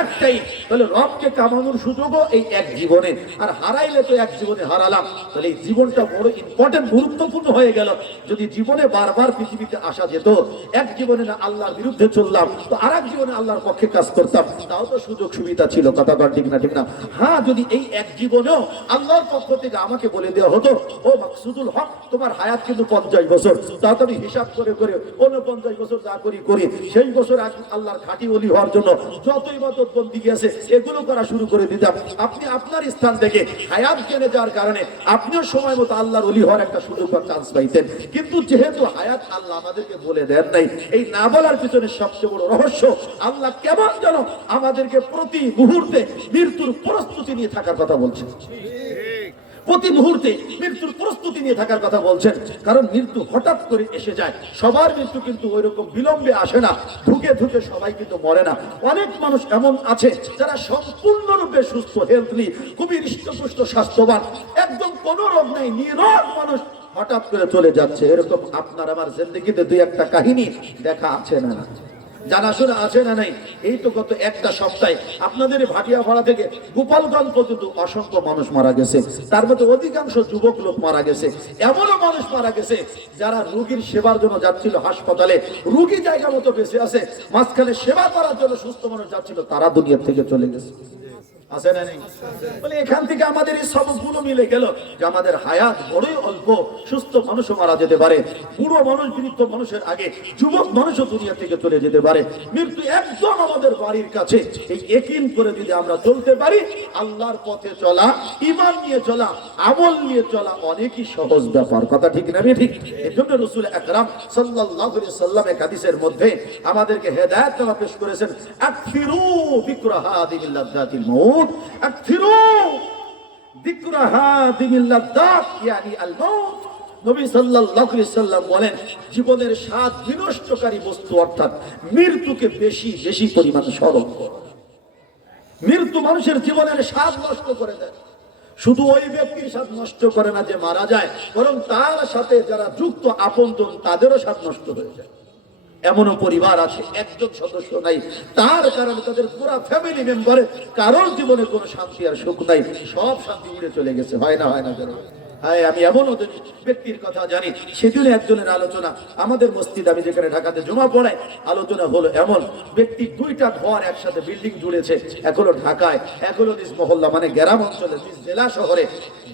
একটাই। তাহলে রবকে কামানোর সুযোগও এই এক জীবনে, আর হারাইলে তো এক জীবনে হারালাম। তাহলে এই জীবনটা বড় ইম্পর্টেন্ট, গুরুত্বপূর্ণ হয়ে গেল। গেল। যদি জীবনে বারবার পৃথিবীতে আসা যেত, এক জীবনে না আল্লাহর বিরুদ্ধে চললাম তো আর এক জীবনে আল্লাহর পক্ষে কাজ করতাম, তাও তো সুযোগ সুবিধা ছিল। কথা বল ঠিক না ঠিক না? হ্যাঁ, যদি এই এক জীবনেও আল্লাহর পক্ষ থেকে আমাকে বলে দেওয়া হতো, ও মাকসুদুল হক, তোমার হায়াত কিন্তু 50 বছর, তাড়াতাড়ি হিসাব করে করে 49 বছর যা করি করি, সেই বছর আল্লাহর খাঁটি ওলি হওয়ার জন্য যত ইবাদত বন্দি গেছে এগুলো করা শুরু করে দিতাম। আপনি আপনার স্থান থেকে হায়াত জেনে যাওয়ার কারণে আপনিও সময় মতো আল্লাহর ওলি হওয়ার একটা সুযোগ বা চান্স পাইতেন। কিন্তু যেহেতু হায়াত আল্লাহ আমাদেরকে বলে দেন নাই, এই না বলার পিছনে সবচেয়ে বড় রহস্য, আল্লাহ কেমন যেন আমাদেরকে প্রতি মুহূর্তে মৃত্যুর প্রস্তুতি নিয়ে থাকার কথা বলছেন। প্রতি মুহূর্তে মৃত্যুর প্রস্তুতি নিয়ে থাকার কথা বলছেন, কারণ মৃত্যু হঠাৎ করে এসে যায়। সবার মৃত্যু কিন্তু ওই রকম বিলম্বে আসে না, ধুকে ধুকে সবাই কিন্তু মরে না। অনেক মানুষ এমন আছে যারা সম্পূর্ণরূপে সুস্থ, হেলথলি, খুবই হৃষ্টপুষ্ট, স্বাস্থ্যবান, একদম কোনো রোগ নেই, নিরোগ মানুষ হঠাৎ করে চলে যাচ্ছে। এরকম আপনার আমার জিন্দেগিতে দুই একটা কাহিনী দেখা আছে না, জানাশোনা আছে না নাই? এই তো গত একটা সপ্তাহে আপনাদের ভাটিয়াপাড়া থেকে গোপালগঞ্জ পর্যন্ত অসংখ্য মানুষ মারা গেছে, তার মধ্যে অধিকাংশ যুবক লোক মারা গেছে। এমনও মানুষ মারা গেছে যারা রোগীর সেবার জন্য যাচ্ছিল হাসপাতালে, রোগী জায়গা মতো বেঁচে আছে, মাঝখানে সেবা করার জন্য সুস্থ মানুষ যাচ্ছিল, তারা দুনিয়া থেকে চলে গেছে। আছে না নেই? বলে এখান থেকে আমাদের এই সবগুলো মিলে গেল যে আমাদের হায়াত বড়ই অল্প। সুস্থ মানুষও মারা যেতে পারে, বুড়ো মানুষ, বৃদ্ধ মানুষের আগে যুবক মানুষও দুনিয়া থেকে চলে যেতে পারে। মৃত্যু একদম আমাদের বাড়ির কাছে। এই ইয়াকিন করে যদি আমরা চলতে পারি, আল্লাহর পথে চলা, ঈমান নিয়ে চলা, আমল নিয়ে চলা অনেকই সহজ ব্যাপার। কথা ঠিক না ঠিক? এর জন্য রাসূল আকরাম সাল্লাল্লাহু আলাইহি সাল্লাম এক হাদিসের মধ্যে আমাদেরকে হেদায়েত নামা পেশ করেছেন, আকফিরু যিকরা হাদিহিল লাযযাতিল মাউত, আকথিরু যিকরা হাদিহিল লাযযাত ইয়ানি আল মাউত। নবী সাল্লাল্লাহু আলাইহি সাল্লাম বলেন, জীবনের স্বাদ বিনষ্টকারী বস্তু অর্থাৎ মৃত্যুকে বেশি বেশি পরিমাণে স্মরণ করো। মৃত্যু মানুষের জীবনের স্বাদ নষ্ট করে দেয়। শুধু ওই ব্যক্তির স্বাদ নষ্ট করে না যে মারা যায়, বরং তার সাথে যারা যুক্ত আপনজন তাদেরও স্বাদ নষ্ট হয়ে যায়। এমনও পরিবার আছে একজন সদস্য নাই, তার কারণে তাদের পুরো ফ্যামিলি মেম্বারের কারোর জীবনে কোনো শান্তি আর সুখ নাই, সব শান্তি উড়ে চলে গেছে। হয় না হয় না কেন? হ্যাঁ, আমি এমন ওদের ব্যক্তির কথা জানি। সেদিন একজনের আলোচনা আমাদের মসজিদ, আমি যেখানে ঢাকাতে জমা পড়াই, আলোচনা হলো এমন ব্যক্তি দুইটা ঘর একসাথে বিল্ডিং জুড়েছে, এক হলো ঢাকায়, এক হলো নিজ মহল্লা মানে গ্রাম অঞ্চলে, নিজ জেলা শহরে,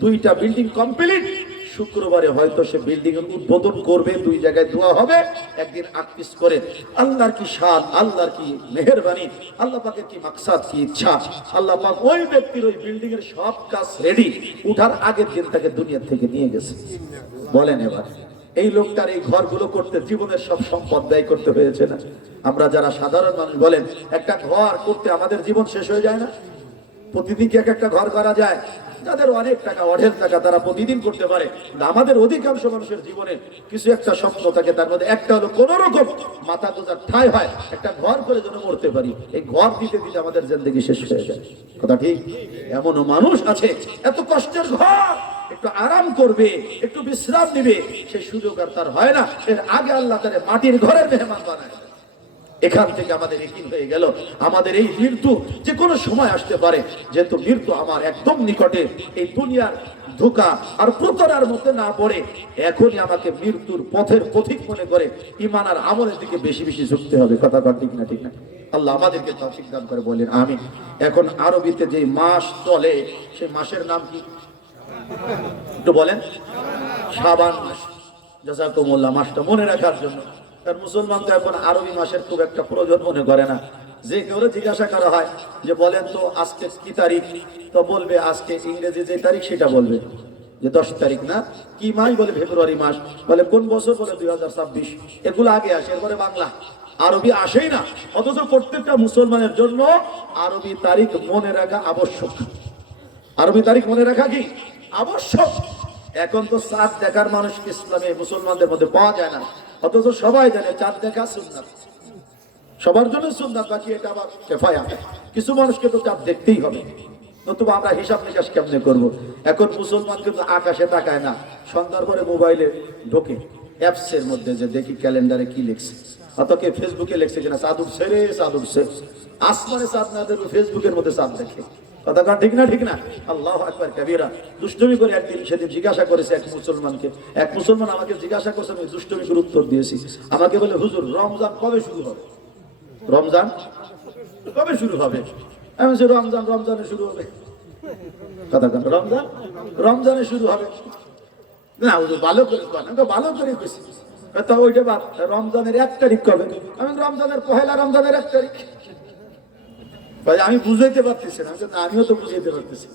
দুইটা বিল্ডিং কমপ্লিট। শুক্রবারে হয়তো সে বিল্ডিং এর উদ্বোধন করবে, দুই জায়গায় দোয়া হবে, একদিন আকপিস করে। আল্লাহর কি শান, আল্লাহর কি মেহেরবানি, আল্লাহ পাকের কি মাকসাদ, কি ইচ্ছা, আল্লাহ পাক ওই ব্যক্তির ওই বিল্ডিং এর সব কাজ রেডি, উঠার আগের দিন তাকে দুনিয়া থেকে নিয়ে গেছে। বলেন এবার এই লোকটার এই ঘরগুলো করতে জীবনের সব সম্পদ ব্যয় করতে হয়েছে না? আমরা যারা সাধারণ মানুষ, বলেন একটা ঘর করতে আমাদের জীবন শেষ হয়ে যায় না? প্রতিদিন কি এক একটা ঘর করা যায়? যাদের অনেক টাকা, অঢেল টাকা, তারা প্রতিদিন করতে পারে। আমাদের অধিকাংশ মানুষের জীবনে কিছু একটা স্বপ্ন থাকে, তার মধ্যে একটা হলো কোন রকম মাথা গোজার ঠাঁই হয়, একটা ঘর করে যেন মরতে পারি। এই ঘর দিতে দিতে আমাদের জিন্দেগি শেষ হয়ে যায়। কথা ঠিক? এমনও মানুষ আছে এত কষ্টের ঘর, একটু আরাম করবে, একটু বিশ্রাম নিবে, সেই সুযোগ আর তার হয় না। এর আগে আল্লাহ তারে মাটির ঘরের মেহমান বানায়। এখান থেকে আমাদের ইয়াকিন হয়ে গেল আমাদের এই মৃত্যু যে কোনো সময় আসতে পারে। যেহেতু মৃত্যু আমার একদম নিকটে, এই দুনিয়ার ধোঁকা আর প্রতারণার মধ্যে না পড়ে এখনই আমাকে মৃত্যুর পথের পথিক মনে করে ঈমান আর আমলের দিকে বেশি বেশি ঝুঁকতে হবে। কথা ঠিক না ঠিক না? আল্লাহ আমাদেরকে তৌফিক দান করে বলেন আমিন। এখন আরবিতে যে মাস চলে সেই মাসের নাম কি একটু বলেন? শাবান মাস। জাযাকুমুল্লাহ, মাসটা মনে রাখার জন্য। কারণ মুসলমান তো এখন আরবি মাসের খুব একটা প্রয়োজন মনে করে না। যে কেউ জিজ্ঞাসা করা হয় যে বলেন তো আজকে কি তারিখ, তো বলবে আজকে ইংরেজি যে তারিখ সেটা বলবে যে 10 তারিখ না। কি মাস? বলে ফেব্রুয়ারি মাস। বলে কোন বছর? বলে 2026। এগুলো আগে আসে, এরপরে বাংলা। আরবি আসেই না। অথচ প্রত্যেকটা মুসলমানের জন্য আরবি তারিখ মনে রাখা আবশ্যক। আরবি তারিখ মনে রাখা কি আবশ্যক? এখন তো চাঁদ দেখার মানুষ ইসলামে মুসলমানদের মধ্যে পাওয়া যায় না, অথচ সবাই জানে চাঁদ দেখা সুন্নাত, সবার জন্য সুন্নাত। বাকি এটা আবার কিফায়া, কিছু মানুষকে তো চাঁদ দেখতেই হবে, নতুবা আমরা হিসাব নিকাশ কেমনে করব? এখন মুসলমান কিন্তু আকাশে তাকায় না, সন্ধ্যার পরে মোবাইলে ঢোকে অ্যাপসের মধ্যে যে দেখি ক্যালেন্ডারে কি লিখছে, অথবা ফেসবুকে লিখছে কিনা চাঁদ উঠছে রে, চাঁদ উঠছে। আসমানে চাঁদ না দেখবে, ফেসবুকের মধ্যে চাঁদ দেখে। কথা কার ঠিক না ঠিক না? আল্লাহু আকবার কাবীরা। দুষ্টুমি করে একদিন সেদিন জিজ্ঞাসা করেছে এক মুসলমানকে, এক মুসলমান আমাকে জিজ্ঞাসা করছে, আমি দুষ্টুমি করে উত্তর দিয়েছি। আমাকে বলে, হুজুর রমজান কবে শুরু হবে? রমজান কবে শুরু হবে? আমি বলছি রমজানে শুরু হবে। কথা কার? রমজানে শুরু হবে না হুজুর, ভালো করে কন। আমি তো ভালো করে কইছি। তা ওইটা বাদ, রমজানের 1 তারিখ কবে? আমি রমজানের পহেলা রমজানের 1 তারিখ। ভাই আমি বুঝাইতে পারতেছি না। আমিও তো বুঝাইতে পারতেছি।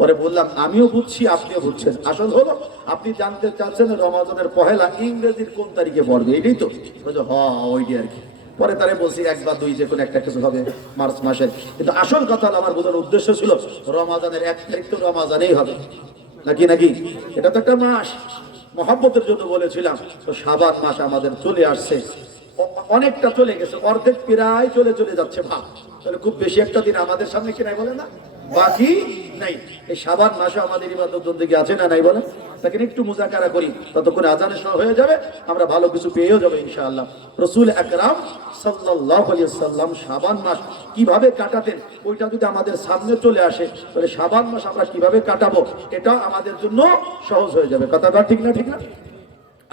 পরে বললাম আমিও বুঝছি, আপনিও বুঝছেন। আসল হলো আপনি জানতে চাচ্ছেন রমজানের পহেলা ইংরেজির কোন তারিখে পড়বে, এটাই তো? হ্যাঁ ওইটি আর কি। পরে তারে বলছি 1 বা 2 যে কোনো একটা কিছু হবে মার্চ মাসের। কিন্তু আসল কথা আমার বোঝানোর উদ্দেশ্য ছিল রমজানের 1 তারিখ তো রমজানেই হবে নাকি নাকি? এটা তো একটা মাস, মহব্বতের জন্য বলেছিলাম। তো শাবান মাস আমাদের চলে আসছে, অনেকটা চলে গেছে, অর্ধেক প্রায় চলে যাচ্ছে ভাব। তাহলে খুব বেশি একটা দিন আমাদের সামনে কি নাই বলে না, বাকি নাই। এই শাবান মাসে আমাদের ইবাদত বন্দেগী আছে না নাই বলে? তাকে একটু মুজাকারা করি, ততক্ষণে আজানের সময় হয়ে যাবে, আমরা ভালো কিছু পেয়েও যাবো ইনশাআল্লাহ। রাসূল আকরাম সাল্লাল্লাহু আলাইহি সাল্লাম শাবান মাস কিভাবে কাটাতেন ওইটা যদি আমাদের সামনে চলে আসে, তাহলে শাবান মাস আমরা কিভাবে কাটাবো এটা আমাদের জন্য সহজ হয়ে যাবে। কথাটা ঠিক না ঠিক না?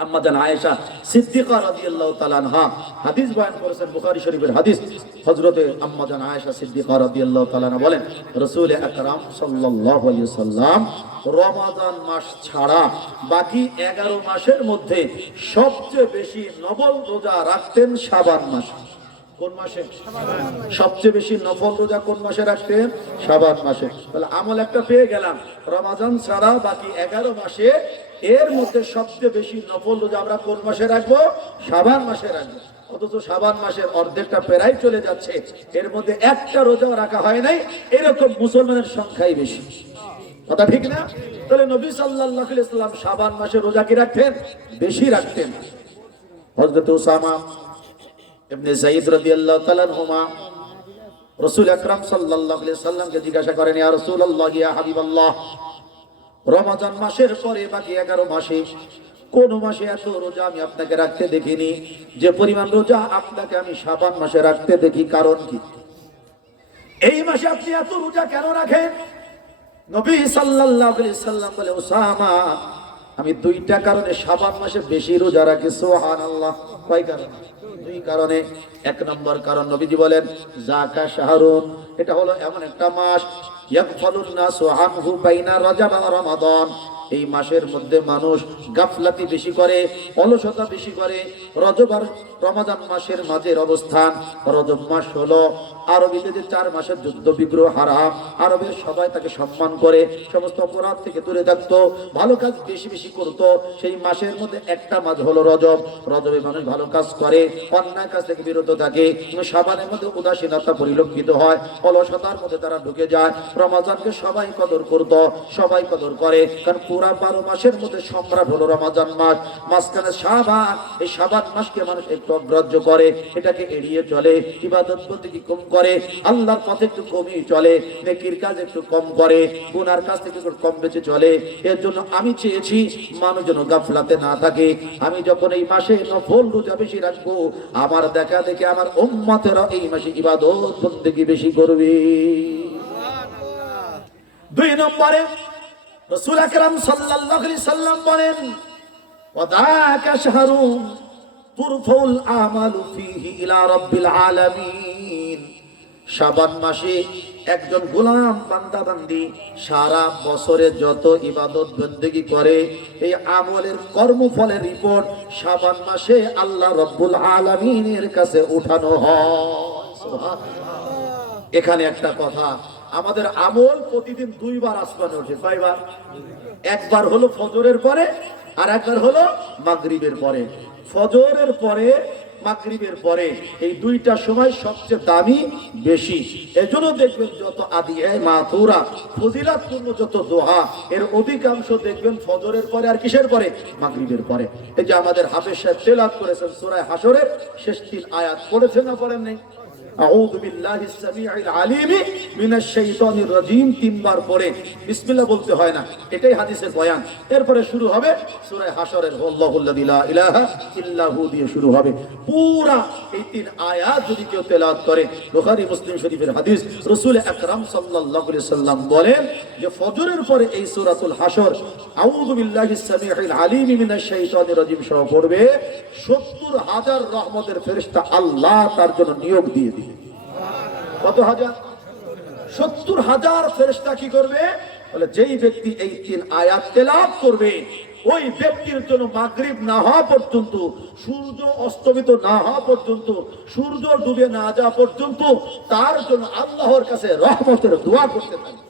আম্মা জান আয়েশা সিদ্দিকা রাদিয়াল্লাহু তাআলা আনহা হাদিস বয়ান করেছেন, বুখারী শরীফের হাদিস। হযরতে আম্মা জান আয়েশা সিদ্দিকা রাদিয়াল্লাহু তাআলা আনহা বলেন, রাসূল আকরাম সাল্লাল্লাহু আলাইহি সাল্লাম রমাদান মাস ছাড়া বাকি 11 মাসের মধ্যে সবচেয়ে বেশি নফল রোজা রাখতেন শাবান মাসে। কোন মাসে? সবচেয়ে বেশি নফল রোজা কোন মাসে রাখতেন? শাবান মাসে। তাহলে আমল একটা পেয়ে গেলাম, রমাদান ছাড়া বাকি 11 মাসে এর মধ্যে সবচেয়ে বেশি নফল রোজা আমরা কোন মাসে রাখবো? শাবান মাসে রাখবো। অথচ শাবান মাসের অর্ধেকটা প্রায় চলে যাচ্ছে, এর মধ্যে একটা রোজাও রাখা হয় নাই। এরকম মুসলমানের সংখ্যাই বেশি। কথা ঠিক না? তাহলে নবী সাল্লাল্লাহু আলাইহি ওয়াসাল্লাম শাবান মাসে রোজা কি রাখতেন? বেশি রাখতেন। হযরত উসামা ইবনে যায়েদ রাদিয়াল্লাহু তাআলা আনহুমা রাসূল আকরাম সাল্লাল্লাহু আলাইহি ওয়াসাল্লামকে জিজ্ঞাসা করেন, ইয়া রাসূলুল্লাহ, ইয়া হাবিবাল্লাহ, রমজান মাসের পরে বাকি 11 মাসে কোন মাসে এত রোজা আমি আপনাকে রাখতে দেখিনি যে পরিমাণ রোজা আপনাকে আমি শাবান মাসে রাখতে দেখি, কারণ কি? এই মাসে আপনি এত রোজা কেন রাখেন? নবী সাল্লাল্লাহু আলাইহি সাল্লাম বলে, উসামা, আমি 2টা কারণে শাবান মাসে বেশি রোজা রাখি। সুবহানাল্লাহ। কয় কারণে? 2 কারণে। 1 নম্বর কারণ নবীজি বলেন, যাকা শাহরুন, এটা হলো এমন একটা মাস ইয়াগফালুন নাসু আনহু বাইনা রজব ওয়া রমাদান, এই মাসের মধ্যে মানুষ গাফলাতি বেশি করে, অলসতা বেশি করে। রজব আর রমাদান মাসের মাঝের অবস্থান। রজব মাস হলো আরবিতে যে 4 মাসের যুদ্ধ বিগ্রহ হারাম, আরবের সবাই তাকে সম্মান করে, সমস্ত অপরাধ থেকে দূরে থাকতো, ভালো কাজ বেশি বেশি করতো। সেই মাসের মধ্যে একটা মাস হলো রজব। রজবে মানুষ ভালো কাজ করে, অন্যায় কাজ থেকে বিরত থাকে। শাবানের মধ্যে উদাসীনতা পরিলক্ষিত হয়, অলসতার মধ্যে তারা ঢুকে যায়। রমাজানকে সবাই কদর করতো, সবাই কদর করে, কারণ পুরা 12 মাসের মধ্যে সম্রাট হলো রমাজান মাস। মাঝখানে শাবান, এই শাবান মাসকে মানুষ একটু অগ্রাহ্য করে, এটাকে এড়িয়ে চলে, ইবাদত বন্দেগী কম করে, আল্লাহর পথে একটু কমই চলে, নেকির কাজ একটু কম করে, গুনার কাজ থেকে একটু কম বেঁচে চলে। এর জন্য আমি চেয়েছি মানুষ যেন গাফলাতে না থাকে। আমি যখন এই মাসে নফল রোজা বেশি রাখবো, আমার দেখা দেখে আমার উম্মতেরা এই মাসে ইবাদত বন্দেগী বেশি করবে। 2 নম্বরে রাসূল আকরাম সাল্লাল্লাহু আলাইহি সাল্লাম বলেন, ওয়াদাকা শাহরুন তুরফাউল আমালু ফীহি ইলা রাব্বিল আলামিন, শাবান মাসে একজন গোলাম বান্দা বান্দি সারা বছরে যত ইবাদত বন্দেগী করে, এই আমলের কর্মফলের রিপোর্ট শাবান মাসে আল্লাহ রাব্বুল আলামিনের কাছে উঠানো হয়। সুবহানাল্লাহ। এখানে একটা কথা, আমাদের আমল প্রতিদিন 2 বার আসমানে ওঠে। কয়বার? 1 বার হলো ফজরের পরে, আর 1 বার হলো মাগরিবের পরে। ফজরের পরে, মাগরিবের পরে, এই 2টা সময় সবচেয়ে দামি বেশি। এজন্য দেখবেন যত আদিয়ে মাতুরা ফজিলাতপূর্ণ যত দোয়া, এর অধিকাংশ দেখবেন ফজরের পরে আর কিসের পরে? মাগরিবের পরে। এই যে আমাদের হাফেজ সাহেব তেলাওয়াত করেছেন সূরা হাশরের শেষ 3 আয়াত, পড়েছেন না পড়েন নাই? আউযু বিল্লাহিস সামিউল আলিম মিনাশ শাইতানির রাজিম তিনবার পরে বিসমিল্লাহ বলতে হয় না, এটাই হাদিসের বয়ান। এরপরে শুরু হবে সূরা হাশরের আল্লাহুল্লাযী লা ইলাহা ইল্লা হু দিয়ে শুরু হবে। পুরা এই তিন আয়াত যদি কেউ তেলাওয়াত করে, বুখারী মুসলিম শরীফের হাদিস, রাসূল আকরাম সাল্লাল্লাহু আলাইহি সাল্লাম বলেন যে ফজরের পরে এই সূরাতুল হাশর আউযু বিল্লাহিস সামিউল আলিম মিনাশ শাইতানির রাজিম সহ পড়বে, ৭০,০০০ রহমতের ফেরেশতা আল্লাহ তার জন্য নিয়োগ দিয়ে দিবে। কত হাজার? ৭০,০০০ ফেরেশতা কি করবে? বলে যেই ব্যক্তি এই তিন আয়াত তেলাওয়াত করবে, ওই ব্যক্তির জন্য মাগরিব না হওয়া পর্যন্ত, সূর্য অস্তমিত না হওয়া পর্যন্ত, সূর্য ডুবে না যাওয়া পর্যন্ত তার জন্য আল্লাহর কাছে রহমতের দোয়া করতে থাকে।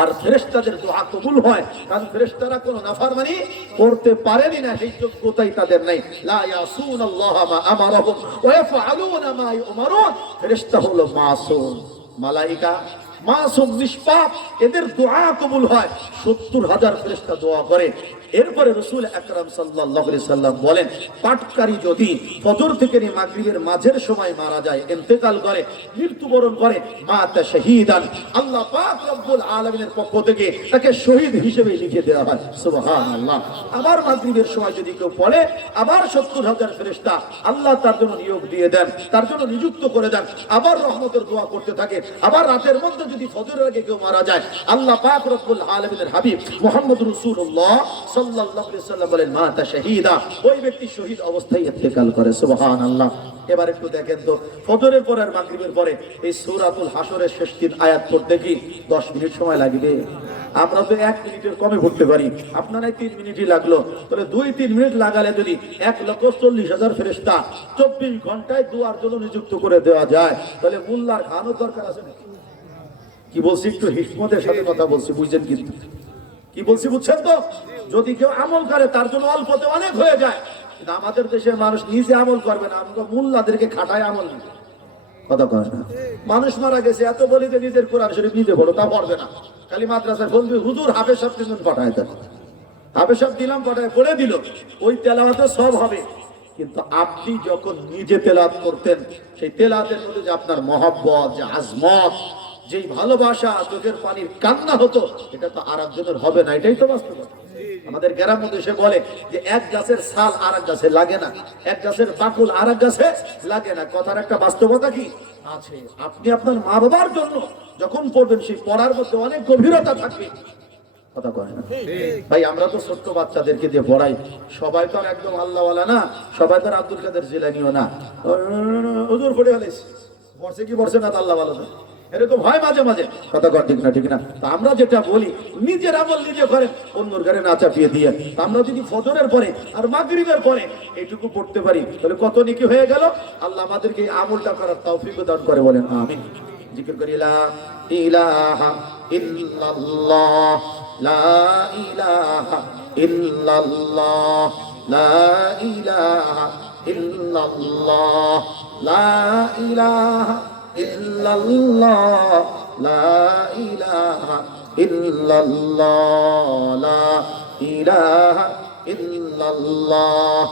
আর ফেরেশতাদের দোয়া কবুল হয়, কারণ ফেরেশতারা কোনো নাফরমানি করতে পারেনি না, সেই যোগ্যতাই তাদের নাই। লা ইয়াসুনাল্লাহ মা আমারহুম ওয়া ইয়াফআলুনা মা ইউমারুন। ফেরেশতা হলো মাসুম, মালায়েকা মাসুম নিষ্পাপ, এদের দোয়া কবুল হয়। ৭০,০০০ ফেরেশতা দোয়া করে। এরপরে রাসূল আকরাম সাল্লাল্লাহু আলাইহি সাল্লাম বলেন, পাটকারী যদি ফজর থেকে মাগরিবের মাঝের সময় মারা যায়, ইন্তেকাল করে, মৃত্যুবরণ করে, মাতা শাহীদান, আল্লাহ পাক রব্বুল আলামিনের পক্ষ থেকে তাকে শহীদ হিসেবে লিখে দেওয়া হয়। সুবহানাল্লাহ। আবার মাগরিবের সময় যদি কেউ পড়ে, আবার ৭০,০০০ ফেরেশতা আল্লাহ তার জন্য নিয়োগ দিয়ে দেন, তার জন্য নিযুক্ত করে দেন, আবার রহমতের দোয়া করতে থাকে। আবার রাতের মধ্যে যদি ফজরের আগে কেউ মারা যায়, আল্লাহ পাক রব্বুল আলামিনের হাবিব মুহাম্মদ রাসূলুল্লাহ সাল্লাল্লাহু আলাইহি ওয়াসাল্লাম বলেন, মাতা শাহীদা, ওই ব্যক্তি শহীদ অবস্থায় ইন্তেকাল করে। সুবহানাল্লাহ। এবার একটু দেখেন তো, ফজরের পরে আর মাগরিবের পরে এই সূরাতুল হাশরের শেষ তিন আয়াত পড়তে কি 10 মিনিট সময় লাগবে? আমরা তো 1 মিনিটের কমে পড়তে পারি, আপনারাই 3 মিনিটই লাগলো। তাহলে 2-3 মিনিট লাগালে যদি 1,40,000 ফেরেশতা 24 ঘন্টায় দুয়ার জন্য নিযুক্ত করে দেওয়া যায়, তাহলে মোল্লার খানও দরকার আছে নাকি? কি বলছি, একটু হিকমতের সাথে কথা বলছি, বুঝছেন? কিন্তু কি বলছি বুঝছেন তো? যদি কেউ আমল করে তার জন্য অল্পতে অনেক হয়ে যায়। কিন্তু আমাদের দেশের মানুষ নিজে আমল করবে না, আমরা মোল্লাদেরকে খাটায় আমল নিবে। কথা কয় না? মানুষ মারা গেছে, এত বলি যে নিজের কোরআন শরীফ নিজে পড়ো, তা পড়বে না। খালি মাদ্রাসায় বলবি হুজুর হাফেজ সাহেব তিনজন পাঠায় দেন, হাফেজ সাহেব দিলাম, পাঠায় পড়ে দিল, ওই তেলাওয়াতে সব হবে। কিন্তু আপনি যখন নিজে তেলাওয়াত করতেন, সেই তেলাওয়াতের মধ্যে যে আপনার মহব্বত, যে আজমত, যেই ভালোবাসা, চোখের পানির কান্না হতো, এটা তো আর একজনের হবে না। এটাই তো বাস্তবতা। আমাদের গ্রাম দেশে বলে যে এক গাছের ছাল আর এক গাছে লাগে না, এক গাছের বাকুল আর এক গাছে লাগে না। কথার একটা বাস্তবতা কি আছে? আপনি আপনার মা বাবার জন্য যখন পড়বেন, সেই পড়ার মধ্যে অনেক গভীরতা থাকবে। কথা কয় না ভাই? আমরা তো ছোট্ট বাচ্চাদেরকে দিয়ে পড়াই, সবাই তো আর একদম আল্লাহওয়ালা না, সবাই তো আর আব্দুল কাদের জিলানীও না। হুজুর পড়ে ফেলেছে, পড়ছে কি পড়ছে না, আল্লাহওয়ালা না, এরকম হয় মাঝে মাঝে। কথা কর ঠিক না? ঠিক না? তা আমরা যেটা বলি, নিজের আমল নিজে করেন, অন্যর ঘরে না চাপিয়ে দিয়ে। আমরা যদি ফজরের পরে আর মাগরিবের পরে এইটুকু পড়তে পারি, তাহলে কত নেকি হয়ে গেল। আল্লাহ আমাদেরকে এই আমলটা করার তৌফিক দান করে, বলেন আমিন। জিকির করি লা ইলাহা ইল্লাল্লাহ, লা ইলাহা ইল্লাল্লাহ, লা ইলাহা ইল্লাল্লাহ, লা ইলাহা ইল্লাল্লাহ, লা ইলাহা ইল্লাল্লাহ, লা ইলাহা ইল্লাল্লাহ।